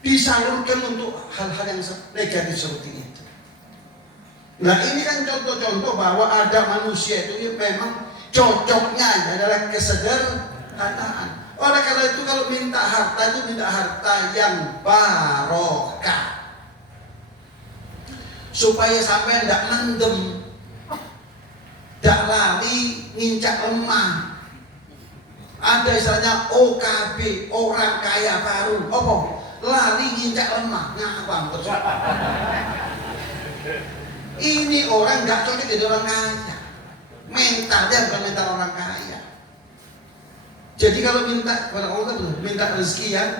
Disalurkan untuk hal-hal yang negatif seperti itu. Nah ini kan contoh-contoh bahwa ada manusia itu yang memang cocoknya adalah kesederhanaan. Oleh karena itu kalau minta harta itu minta harta yang barokah, supaya sampai tidak mendem, tidak lali ngincak lemah. Ada istilahnya OKB, orang kaya baru. Apa? Lali ngincak lemah, ngapang terus. Ini orang nggak cocok jadi orang kaya. Mentalnya bukan mental orang kaya. Jadi kalau minta kepada Allah, minta rezeki yang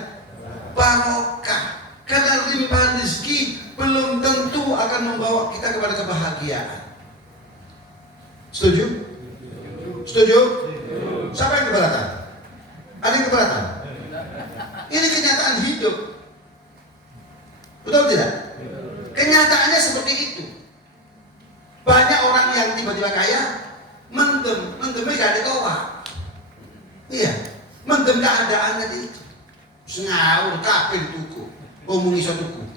barokah. Karena limpahan rezeki belum tentu akan membawa kita kepada kebahagiaan. Setuju? Setuju? Siapa yang keberatan? Ada yang keberatan? Ini kenyataan hidup. Betul tidak? Kenyataannya seperti itu. Banyak orang yang tiba-tiba kaya, mendemnya gak ditoa. Iya, mendem keadaan tadi itu. Ngawur, kabeh tuku, ngomong iso tuku.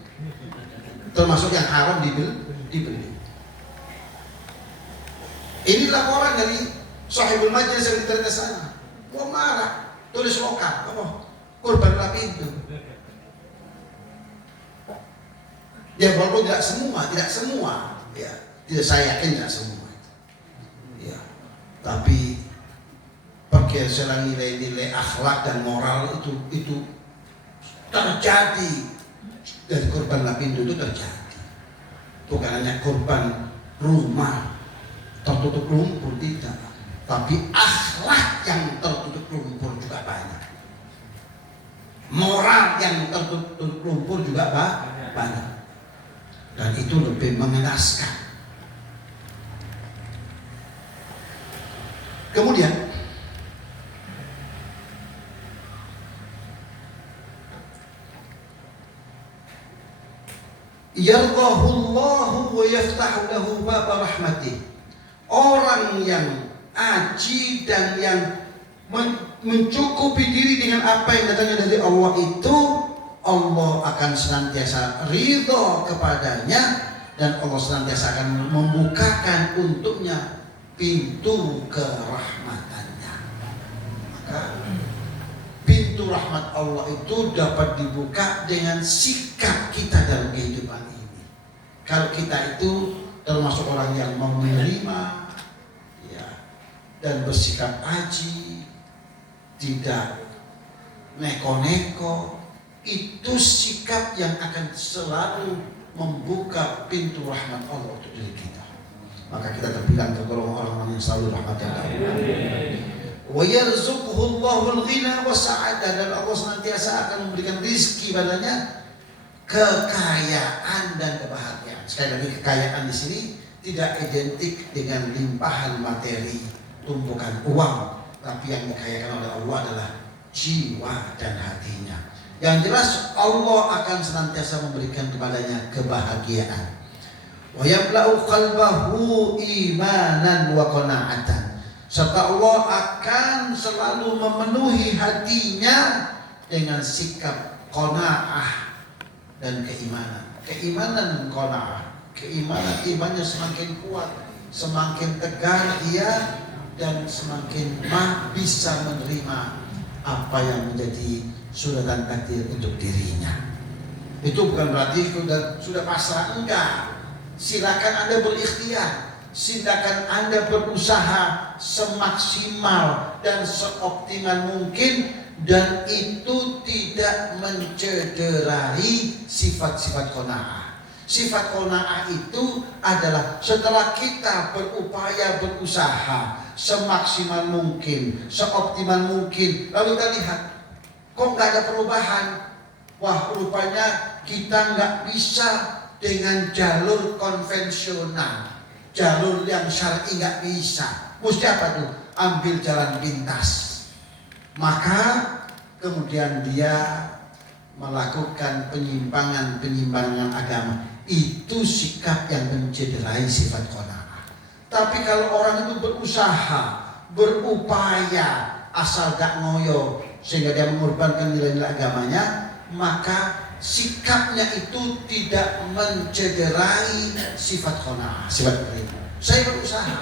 Termasuk yang haram dibeli. Ini laporan dari Sahibul Majlis yang diterima sana. Wah marah, tulis lokal, apa? Korban Lapindo. Ya walaupun tidak semua, ya. Tidak, saya yakin tidak semua. Ya, tapi pergeseran nilai-nilai akhlak dan moral itu terjadi dari korban Lapindo itu terjadi. Bukan hanya korban rumah tertutup lumpur, tidak, tapi akhlak yang tertutup lumpur juga banyak. Moral yang tertutup lumpur juga banyak. Dan itu lebih mengenaskan. Kemudian yardahullahu wa yaftahu lahu baba rahmatih. Orang yang aji dan yang mencukupi diri dengan apa yang datangnya dari Allah itu, Allah akan senantiasa ridho kepadanya dan Allah senantiasa akan membukakan untuknya pintu kerahmatannya. Maka pintu rahmat Allah itu dapat dibuka dengan sikap kita dalam kehidupan ini. Kalau kita itu termasuk orang yang mau menerima, ya, dan bersikap aji, tidak neko-neko, itu sikap yang akan selalu membuka pintu rahmat Allah untuk diri kita. Maka kita terbilang ke golongan orang-orang yang selalu rahmatnya Allah. Wa yarzuquhu Allahul ghina wa sa'adah, dan Allah senantiasa akan memberikan rizki padanya, kekayaan dan kebahagiaan. Sekali lagi, kekayaan di sini tidak identik dengan limpahan materi, tumpukan uang, tapi yang dikayakan oleh Allah adalah jiwa dan hatinya. Yang jelas Allah akan senantiasa memberikan kepadanya kebahagiaan. Wa yamla'u qalbahu imanan wa qana'atan, serta Allah akan selalu memenuhi hatinya dengan sikap qanaah dan keimanan. Keimanan qanaah, imannya semakin kuat, semakin tegar ia, dan semakin bisa menerima apa yang menjadi suratan takdir untuk dirinya. Itu bukan berarti sudah pasrah, enggak. Silakan Anda berikhtiar, silakan Anda berusaha semaksimal dan seoptimal mungkin dan itu tidak mencederai sifat-sifat qanaah. Sifat qanaah itu adalah setelah kita berupaya berusaha semaksimal mungkin, seoptimal mungkin, lalu kita lihat kok nggak ada perubahan. Wah, rupanya kita nggak bisa dengan jalur konvensional, jalur yang syar'i nggak bisa. Mesti apa tuh? Ambil jalan pintas. Maka kemudian dia melakukan penyimpangan agama. Itu sikap yang mencederai sifat qanaah. Tapi kalau orang itu berusaha, berupaya, asal gak ngoyo sehingga dia mengorbankan nilai-nilai agamanya, maka sikapnya itu tidak mencederai sifat qanaah, sifat ridho. Saya berusaha.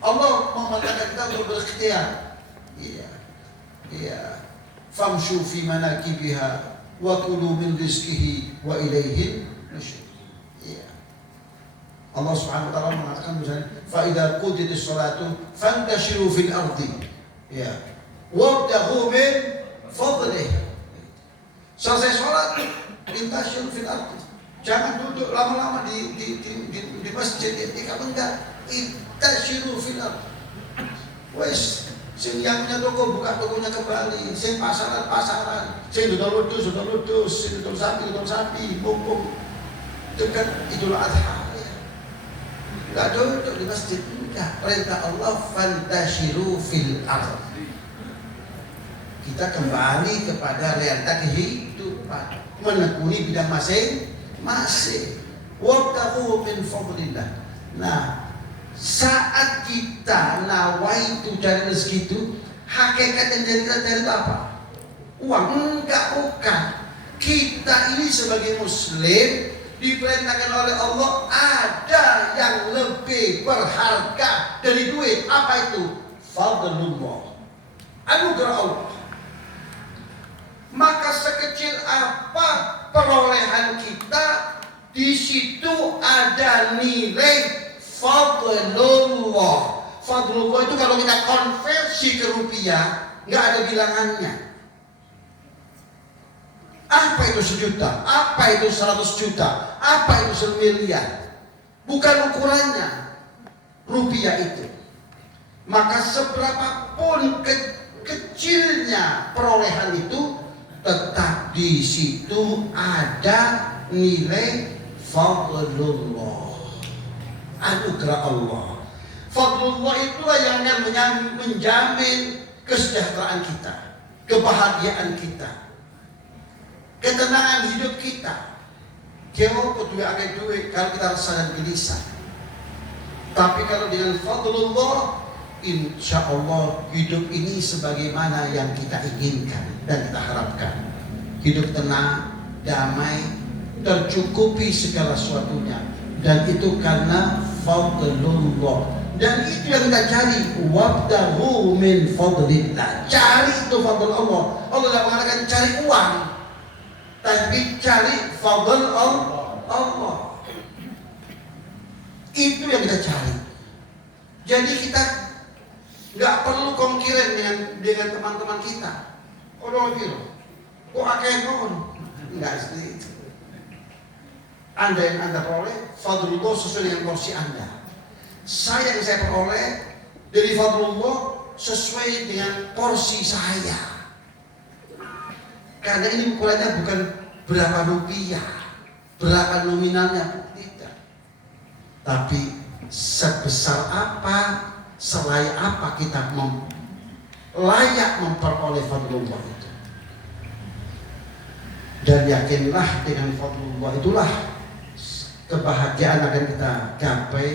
Allah memerintahkan kita untuk berikhtiar. Iya. Famshu fi manakibiha wa kulu min rizqihi wa ilaihi nusyur. Iya. Allah Subhanahu wa taala mengatakan misalnya, fa idza qudiyatis shalatu fantashiru fil ardi. Ya. Wabtaghu min fadlih. Selesai sholat, intashiru fil ardi. Jangan duduk lama-lama di masjid, kalau enggak intashiru fil ardi. Wes, sing yang punya toko buka tokonya kembali, sing pasaran, sing dodol ludus, sing dodol sapi, mumpung dekat Idul Adha. Enggak duduk di masjid, enggak. Perintah Allah fantashiru fil ardi. Kita kembali kepada realita kehidupan, menekuni bidang masing-masing. Wabtaghu min fadlillah. Nah, saat kita nawaitu dari rezeki itu, hakikat yang jadi kita cari itu apa? Uang? Enggak, bukan. Kita ini sebagai muslim diperintahkan oleh Allah, ada yang lebih berharga dari duit. Apa itu? Fadlullah, anugerah Allah. Maka sekecil apa perolehan kita, di situ ada nilai fadlullah. Fadlullah itu kalau kita konversi ke rupiah, nggak ada bilangannya. Apa itu 1 juta? Apa itu 100 juta? Apa itu 1 miliar? Bukan ukurannya rupiah itu. Maka seberapapun kecilnya perolehan itu, tetap di situ ada nilai fadlullah, anugerah Allah. Fadlullah itulah yang akan menjamin kesejahteraan kita, kebahagiaan kita, ketenangan hidup kita. Kau kudu agak duit kalau kita rasa dan gelisah. Tapi kalau dengan fadlullah, insya Allah hidup ini sebagaimana yang kita inginkan dan kita harapkan. Hidup tenang, damai, tercukupi segala sesuatunya. Dan itu karena fadlullah. Dan itu yang kita cari. Wabtaghu min fadlillah. Cari itu fadl Allah. Allah tidak mengatakan cari uang, tapi cari fadl Allah. Itu yang kita cari. Jadi kita nggak perlu kongkiran dengan teman-teman kita. Orang bilang, kok akeh kon? Enggak seperti itu. Anda yang Anda peroleh fadlullah sesuai dengan porsi Anda. Saya yang saya peroleh dari fadlullah sesuai dengan porsi saya. Karena ini ukurannya bukan berapa rupiah, berapa nominalnya, tidak. Tapi sebesar apa, selayak apa kita layak memperoleh fadlullah itu. Dan yakinlah dengan fadlullah itulah kebahagiaan akan kita capai,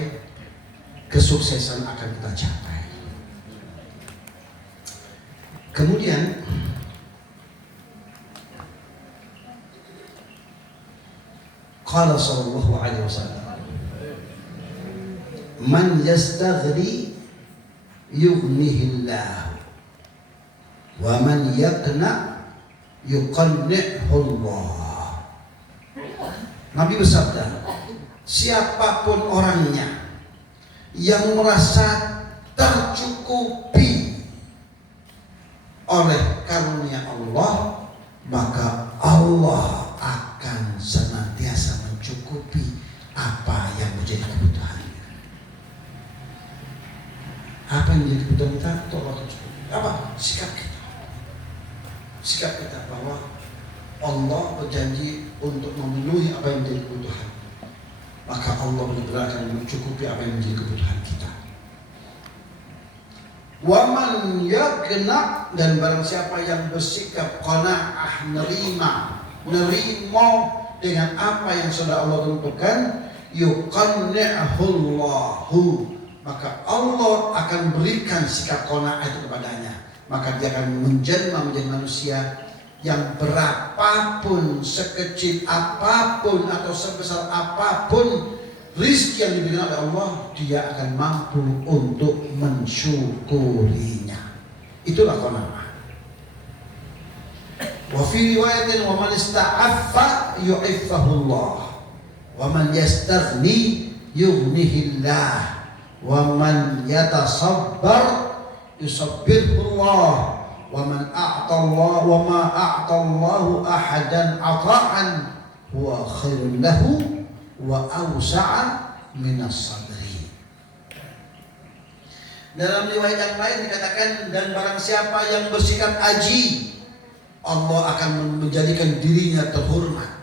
kesuksesan akan kita capai. Kemudian qala sallallahu alaihi wasallam, man yastaghni yughnihillah wa man yaqna yuqannihu Allah. Nabi bersabda, siapapun orangnya yang merasa tercukupi oleh karunia Allah, maka Allah akan senantiasa mencukupi apa yang menjadi kebutuhannya. Apa yang menjadi kebutuhan kita, Allah akan cukupi. Apa? Sikap kita bahwa Allah berjanji untuk memenuhi apa yang menjadi kebutuhan, maka Allah benar-benar akan mencukupi apa yang menjadi kebutuhan kita. Waman yaqna, dan barang siapa yang bersikap qanaah, nerima dengan apa yang sudah Allah tentukan, yuqanni'ahullahu, maka Allah akan berikan sikap qanaah itu kepadanya. Maka dia akan menjelma menjadi manusia yang berapapun, sekecil apapun atau sebesar apapun rizki yang diberikan oleh Allah, dia akan mampu untuk mensyukurinya. Itulah qanaah. Wa fi riwayatin wa man ista'affa yu'iffahullah wa man yastaghni yughnihillah wa man yatasabbar yusabbirhullah wa man a'tallah wa ma a'tallahu ahadan ata'an huwa khairun lahu wa awsa'a minas sabri. Dalam riwayat yang lain dikatakan, dan barang siapa yang bersikap aji, Allah akan menjadikan dirinya terhormat.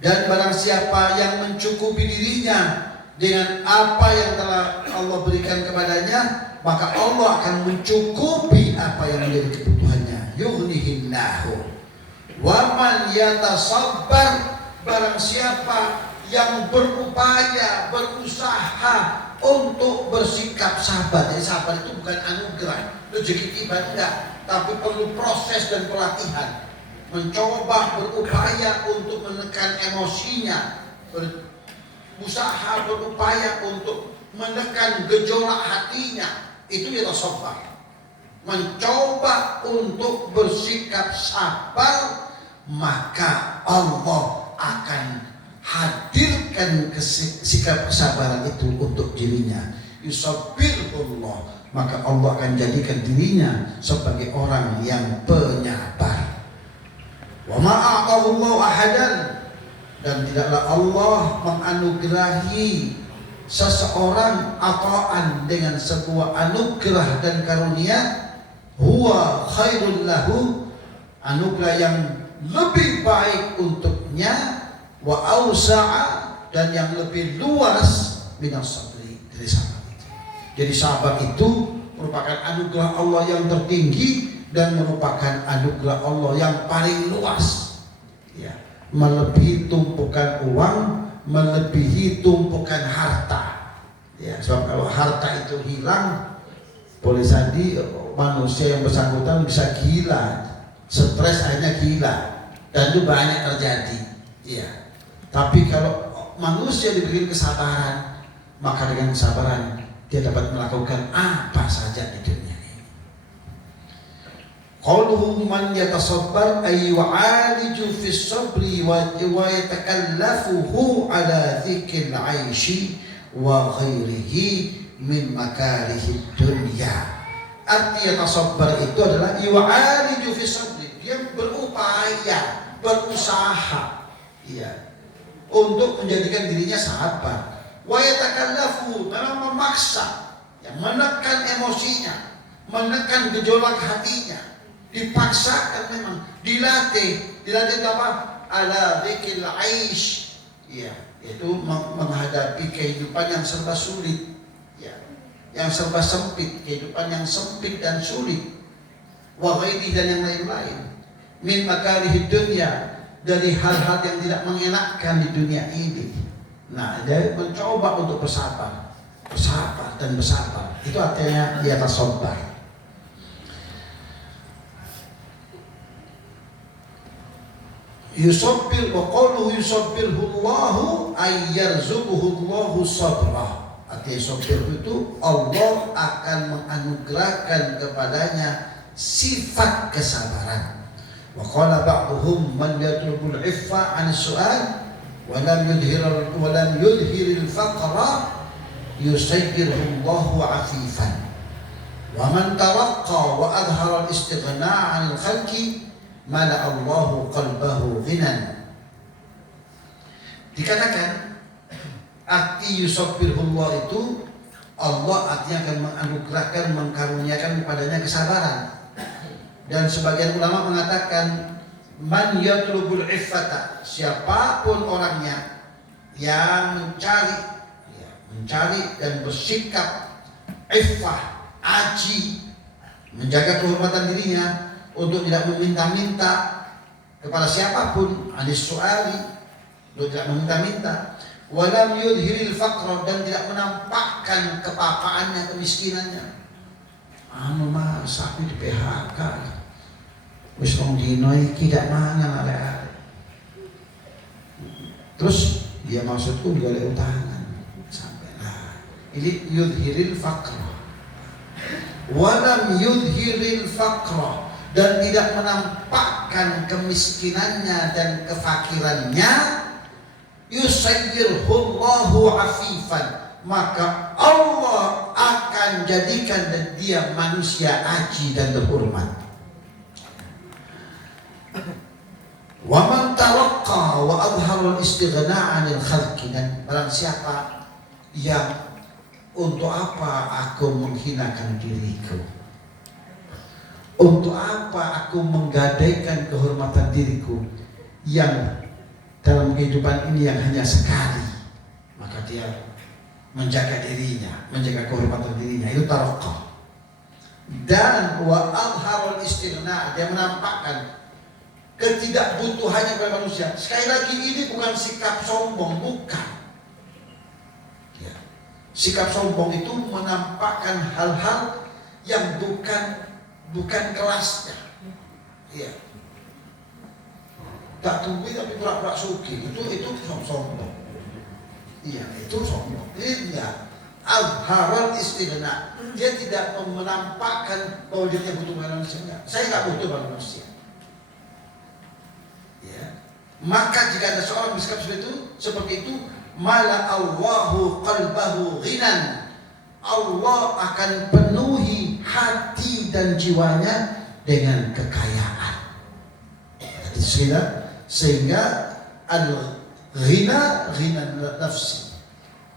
Dan barang siapa yang mencukupi dirinya dengan apa yang telah Allah berikan kepadanya, maka Allah akan mencukupi apa yang menjadi kebutuhannya. Yughnihillahu. Wa man yatasabbar, barang siapa yang berupaya, berusaha untuk bersikap sabar. Jadi sabar itu bukan anugerah, rezeki tiba enggak, tapi perlu proses dan pelatihan. Mencoba, berupaya untuk menekan emosinya, berusaha, berupaya untuk menekan gejolak hatinya. Itu ya sabar. Mencoba untuk bersikap sabar, maka Allah akan hadirkan sikap kesabaran itu untuk dirinya. Yusabbirullah, maka Allah akan jadikan dirinya sebagai orang yang penyabar. Wa ma a'tallahu ahadan, dan tidaklah Allah menganugerahi seseorang ataan dengan sebuah anugerah dan karunia, huwa khairul lahu, anugerah yang lebih baik untuknya, wa awsa'a, dan yang lebih luas minas sabri, dari sabar itu. Jadi sabar itu merupakan anugerah Allah yang tertinggi dan merupakan anugerah Allah yang paling luas, ya, melebihi tumpukan uang, melebihi tumpukan harta, ya. Sebab kalau harta itu hilang, boleh jadi manusia yang bersangkutan bisa gila, stres akhirnya gila, dan itu banyak terjadi, ya. Tapi kalau manusia diberi kesabaran, maka dengan kesabaran dia dapat melakukan apa saja di dunia ini. Qauluhu man yatasabbar ay yu'aliju fis sabri wa yatakallafuhu ala dhikril 'aishi wa ghairihi min makarihid dunya. Arti yatasabbar itu adalah yu'aliju fis sabri, dia berupaya, berusaha, ya, untuk menjadikan dirinya sabar. Wa yatakallafu, memang memaksa, ya, menekan emosinya, menekan gejolak hatinya, dipaksakan, memang dilatih apa? Ala dzikril 'aish, ya, yaitu menghadapi kehidupan yang serba sulit, ya, yang serba sempit, kehidupan yang sempit dan sulit. Wa ghairi, dan yang lain-lain, min makarihid dunya, dari hal-hal yang tidak mengenakkan di dunia ini. Nah, dia mencoba untuk bersabar dan bersabar. Itu artinya dia tasabar. Yusabbir, wa qawluhu yusabbirhullahu ay yarzuquhullahu sabra. Artinya sabar itu Allah akan menganugerahkan kepadanya sifat kesabaran. Wa qala ba'dhum man yatlubul 'iffa 'an as-su'al wa lam yudhhir al-faqra yusayyirhu Allahu 'afifan. Wa man tawaqqa wa adhara al-istighna' 'anil khalqi mala Allahu qalbahu ghinan. Dikatakan arti yusabbirullah itu Allah artinya akan menganugerahkan, mengkaruniakan kepadanya kesabaran. Dan sebagian ulama mengatakan man yatlubul iffata, siapapun orangnya yang mencari dan bersikap iffah, aji, menjaga kehormatan dirinya untuk tidak meminta-minta kepada siapapun, anis su'ali, untuk tidak meminta-minta, walam yudhiril faqra, dan tidak menampakkan kepapaannya, kemiskinannya. Anu mah sapi di PHK, wis wong dino iki dak mangan arek-arek. Terus dia maksudku golek utangan sampai lah. Ini yudhiril faqra. Walam yudhiril faqra, dan tidak menampakkan kemiskinannya dan kefakirannya. Yusayyirhullahu afifan, maka Allah akan jadikan dia manusia aji dan terhormat. Wa man tawaqqa wa adhara al-istighna' 'anil khalqi, dan barang siapa yang untuk apa aku menghinakan diriku, untuk apa aku menggadaikan kehormatan diriku yang dalam kehidupan ini yang hanya sekali, maka dia menjaga dirinya, menjaga kehormatan dirinya, itu tawaqqa. Dan wa adharul istighna, dia menampakkan ketidakbutuhannya kepada manusia. Sekali lagi ini bukan sikap sombong, bukan. Ya. Sikap sombong itu menampakkan hal-hal yang bukan kelasnya. Ya. Tak tumbuh tapi pura-pura suki, itu sombong. Iya, itu sombong. Tidak. Al-haral istighna, dia tidak menampakkan bahwa dia butuh manusia. Saya nggak butuh manusia. Ya. Maka jika ada seorang bersikap seperti itu, mala Allahu qalbahu ghinan, Allah akan penuhi hati dan jiwanya dengan kekayaan. Sehingga al-ghina nafsi,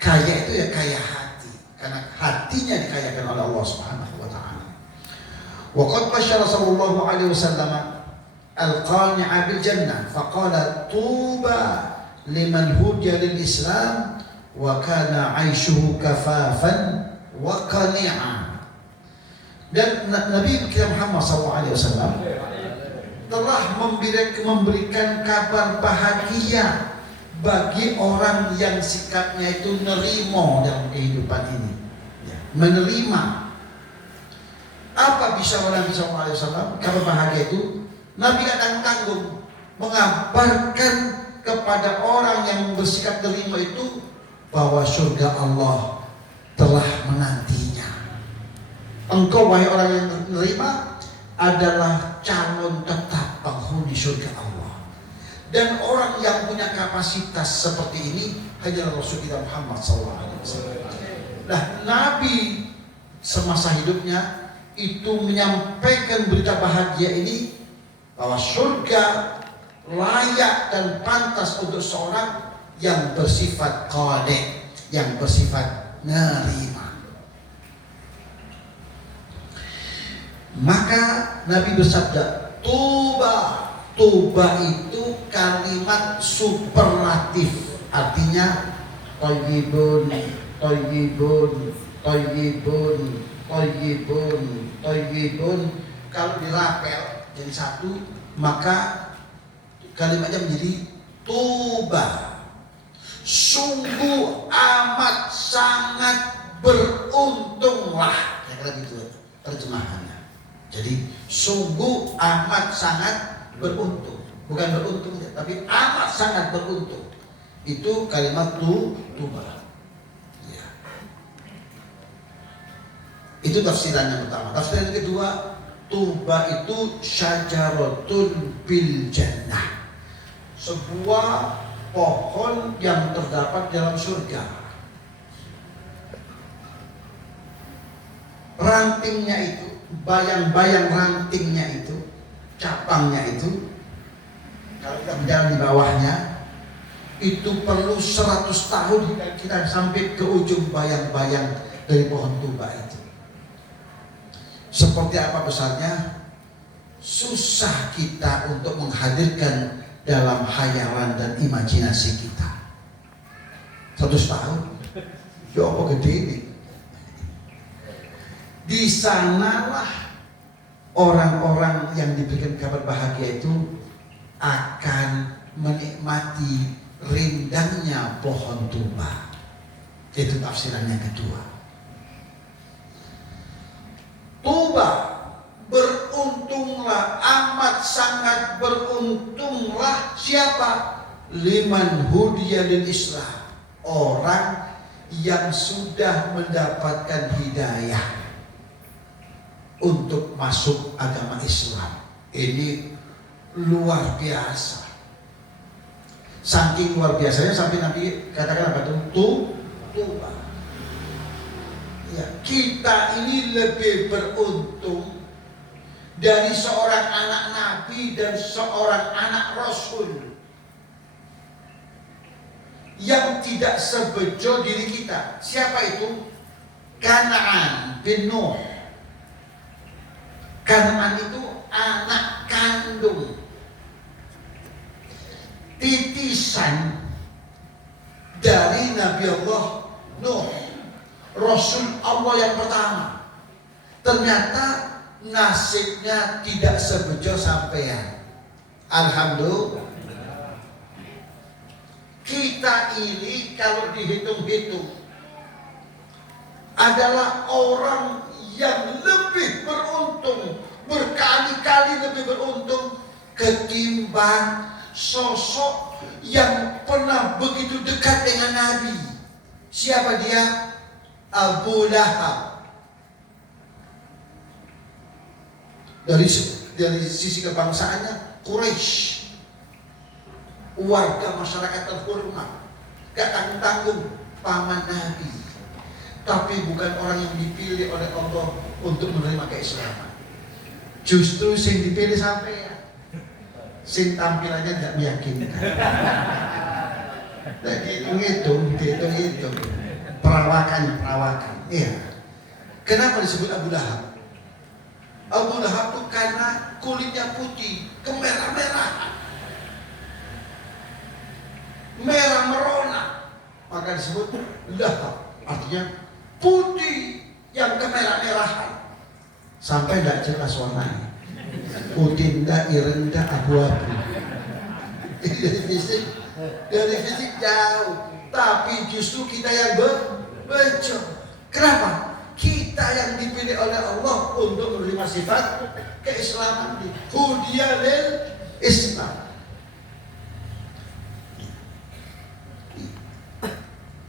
kaya itu ya kaya hati, karena hatinya dikayakan oleh Allah Subhanahu wa taala. Wa qad basyara sallallahu alaihi wasallam al-qani'a bil jannah faqala tuba liman hudiya lil Islam wa kana 'aishuhu kafafan wa qani'a. Dan Nabi kita Muhammad sallallahu alaihi wasallam telah memberikan kabar bahagia bagi orang yang sikapnya itu nerimo dalam kehidupan ini, ya, menerima. Apa bisa Nabi SAW kabar bahagia itu? Nabi akan tanggung mengabarkan kepada orang yang bersikap nerimo itu bahwa surga Allah telah menantinya. Engkau wahai orang yang menerima adalah calon tetap penghuni surga Allah. Dan orang yang punya kapasitas seperti ini hanyalah Rasul kita Muhammad SAW. Nah, Nabi semasa hidupnya itu menyampaikan berita bahagia ini, bahwa surga layak dan pantas untuk seorang yang bersifat qani', yang bersifat nerima. Maka Nabi bersabda, tuba itu kalimat superlatif, artinya thayyibun, thayyibun, thayyibun, thayyibun, thayyibun. Kalau dirapel jadi satu, maka kalimatnya menjadi tuba. Sungguh amat sangat beruntunglah, kira-kira gitu terjemahannya. Jadi sungguh amat sangat beruntung, bukan beruntung, tapi amat sangat beruntung. Itu kalimat tuba. Ya. Itu tafsiran yang pertama. Tafsiran yang kedua, tuba itu syajaratun bil jannah, sebuah pohon yang terdapat dalam surga. rantingnya itu, bayang-bayang rantingnya itu, cabangnya itu, kalau kita berjalan di bawahnya, itu perlu 100 tahun kita sampai ke ujung bayang-bayang dari pohon tuba itu. Seperti apa besarnya? Susah kita untuk menghadirkan dalam hayalan dan imajinasi kita. 100 tahun, ya apa gede ini? Di sanalah orang-orang yang diberikan kabar bahagia itu akan menikmati rindangnya pohon tuba. Itu tafsiran yang kedua. Tuba, beruntunglah, amat sangat beruntunglah siapa? Liman hudiya lil Islam, orang yang sudah mendapatkan hidayah untuk masuk agama Islam. Ini luar biasa. Saking luar biasanya sampai Nabi katakan apa tuh? Tuba. Ya, kita ini lebih beruntung dari seorang anak Nabi dan seorang anak Rasul yang tidak sebejo diri kita. Siapa itu? Kan'an bin Nuh. Kan'an itu anak kandung, titisan dari Nabi Allah Nuh, Rasul Allah yang pertama. Ternyata nasibnya tidak sebejo sampean. Alhamdulillah. Kita ini kalau dihitung-hitung adalah orang yang lebih beruntung, berkali-kali lebih beruntung ketimbang sosok yang pernah begitu dekat dengan Nabi. Siapa dia? Abu Lahab. Dari sisi kebangsaannya Quraisy, warga masyarakat terhormat, gak tanggung-tanggung, paman Nabi, tapi bukan orang yang dipilih oleh Allah untuk menerima keislaman. Justru sing dipilih sampai ya, sing tampilannya tidak meyakinkan. Dihitung, perawakan. Iya. Kenapa disebut Abu Lahab? Abu Lahab itu karena kulitnya putih, kemerah-merahan, merah merona, maka disebut Lahab. Artinya putih yang kemerah-merahan, sampai tidak jelas warnanya, putih tidak, ireng tidak, abu-abu. Dari fisik jauh, tapi justru kita yang bejo. Kenapa? Kita yang dipilih oleh Allah untuk menerima sifat keislaman, hudiyah lil Islam.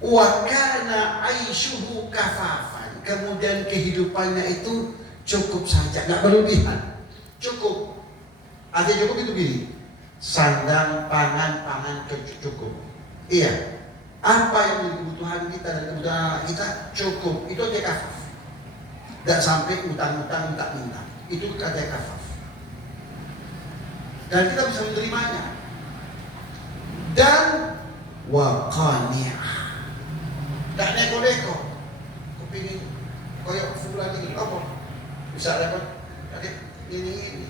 Wa kana aishuhu kafafan, kemudian kehidupannya itu cukup saja, nggak berlebihan, cukup. Artinya cukup itu gini, sandang, pangan cukup. Iya. Apa yang menjadi kebutuhan kita dan kebutuhan anak kita cukup, itu aja kafaf. Tidak sampai utang-utang, minta-minta. Itu kata kafaf. Dan kita bisa menerimanya. Dan waqani'ah, tidak neko-neko. Kepingin koyok fulan ini apa? Bisa dapat ini.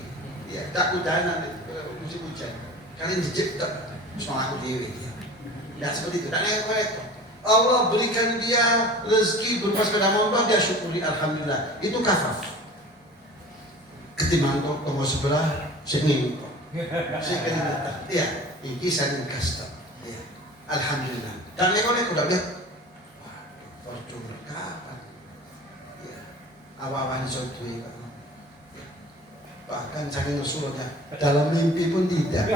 Ya, tak hujanan musim hujan. Kalian jejak tak semangat dewi. Tidak seperti itu. Dan neko-neko. Allah berikan dia rezeki berupa sepeda motor, dia syukuri alhamdulillah. Itu kafaf. Ketimbang toko sebelah sini. Iya, ini saya kasih. Iya. Alhamdulillah. Dan neko-neko udah lihat. Fortune kapan? Iya. Awal-awal disotui. Bahkan saking Rasulullah dalam mimpi pun tidak.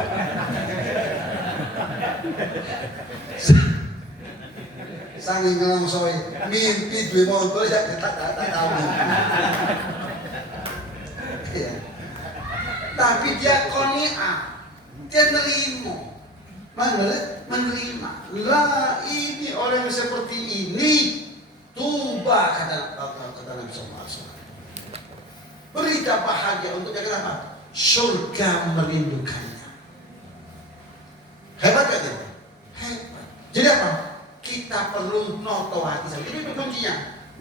Saking ngelongsoi mimpi dua motor ya tak tahu. Ya. Tapi dia qani'ah, dia menerima. Lah ini orang seperti ini tuh tuba kata Nabi SAW. Berita bahagia untuk yang kenapa? Surga merindukannya. Hebat gak itu? Hebat. Jadi apa? Kita perlu noto hati. Jadi itu kuncinya.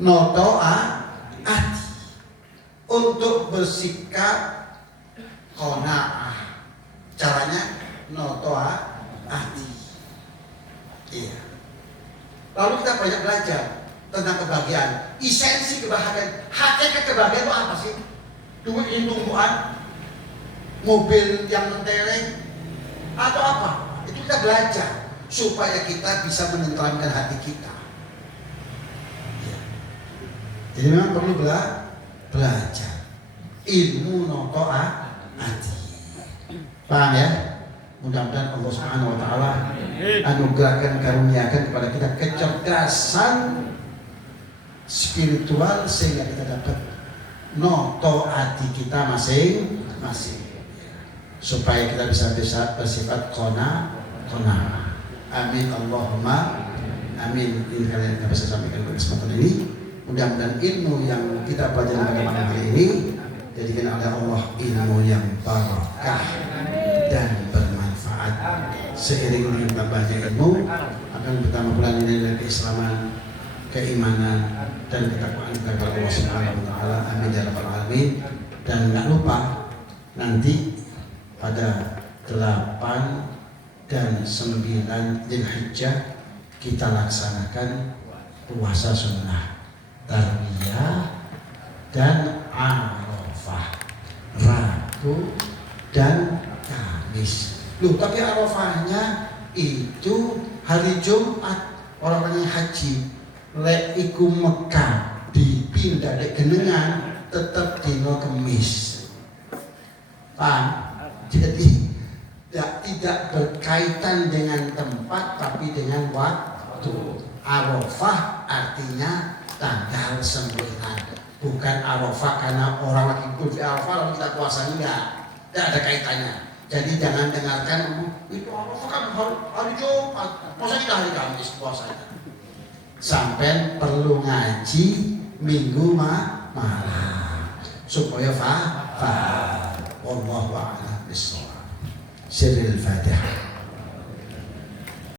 Noto hati. Untuk bersikap qanaah. Caranya noto hati. Iya. Lalu kita banyak belajar tentang kebahagiaan. Esensi kebahagiaan. Hakikat kebahagiaan itu apa sih? Duit ini tumbuhan, mobil yang mentereng, atau apa? Itu kita belajar supaya kita bisa menenteramkan hati kita. Ya. Jadi memang perlu belajar ilmu noto hati. Paham ya? Mudah-mudahan Allah Subhanahu Wa Taala anugerahkan, karuniakan kepada kita kecerdasan spiritual sehingga kita dapat noto hati kita masing-masing, supaya kita bisa bersifat qanaah. Amin Allahumma amin. Ini kalian yang bisa sampaikan pada kesempatan ini. Mudah-mudahan ilmu yang kita pelajari pada malam hari ini jadikan oleh Allah ilmu yang barakah dan bermanfaat. Seiring dengan tambahnya ilmu akan bertambah pula nilai keislaman, keimanan dan ketakwaan kepada Allah Subhanahu Wa Taala. Amin ya rabbal alamin. Dan nggak lupa nanti pada 8 dan 9 Dzulhijjah kita laksanakan puasa sunnah, Tarwiyah dan Arafah, Rabu dan Kamis. Loh, tapi Arafahnya itu hari Jumat. Orang yang haji lek iku Mekah dipindah dek genengan tetap dino Kemis. Paham? Jadi tidak berkaitan dengan tempat tapi dengan waktu. Arafah artinya tanggal 9. Bukan Arafah karena orang lagi ikut di Arafah lalu kita puasa, enggak. Tidak ada kaitannya. Jadi jangan dengarkan itu Arafah kan hari Jumat, masa kita hari Kamis puasanya. Sampai perlu ngaji minggu malam supaya faham. Wallahu a'lam bishawab. Sirrul Fatihah.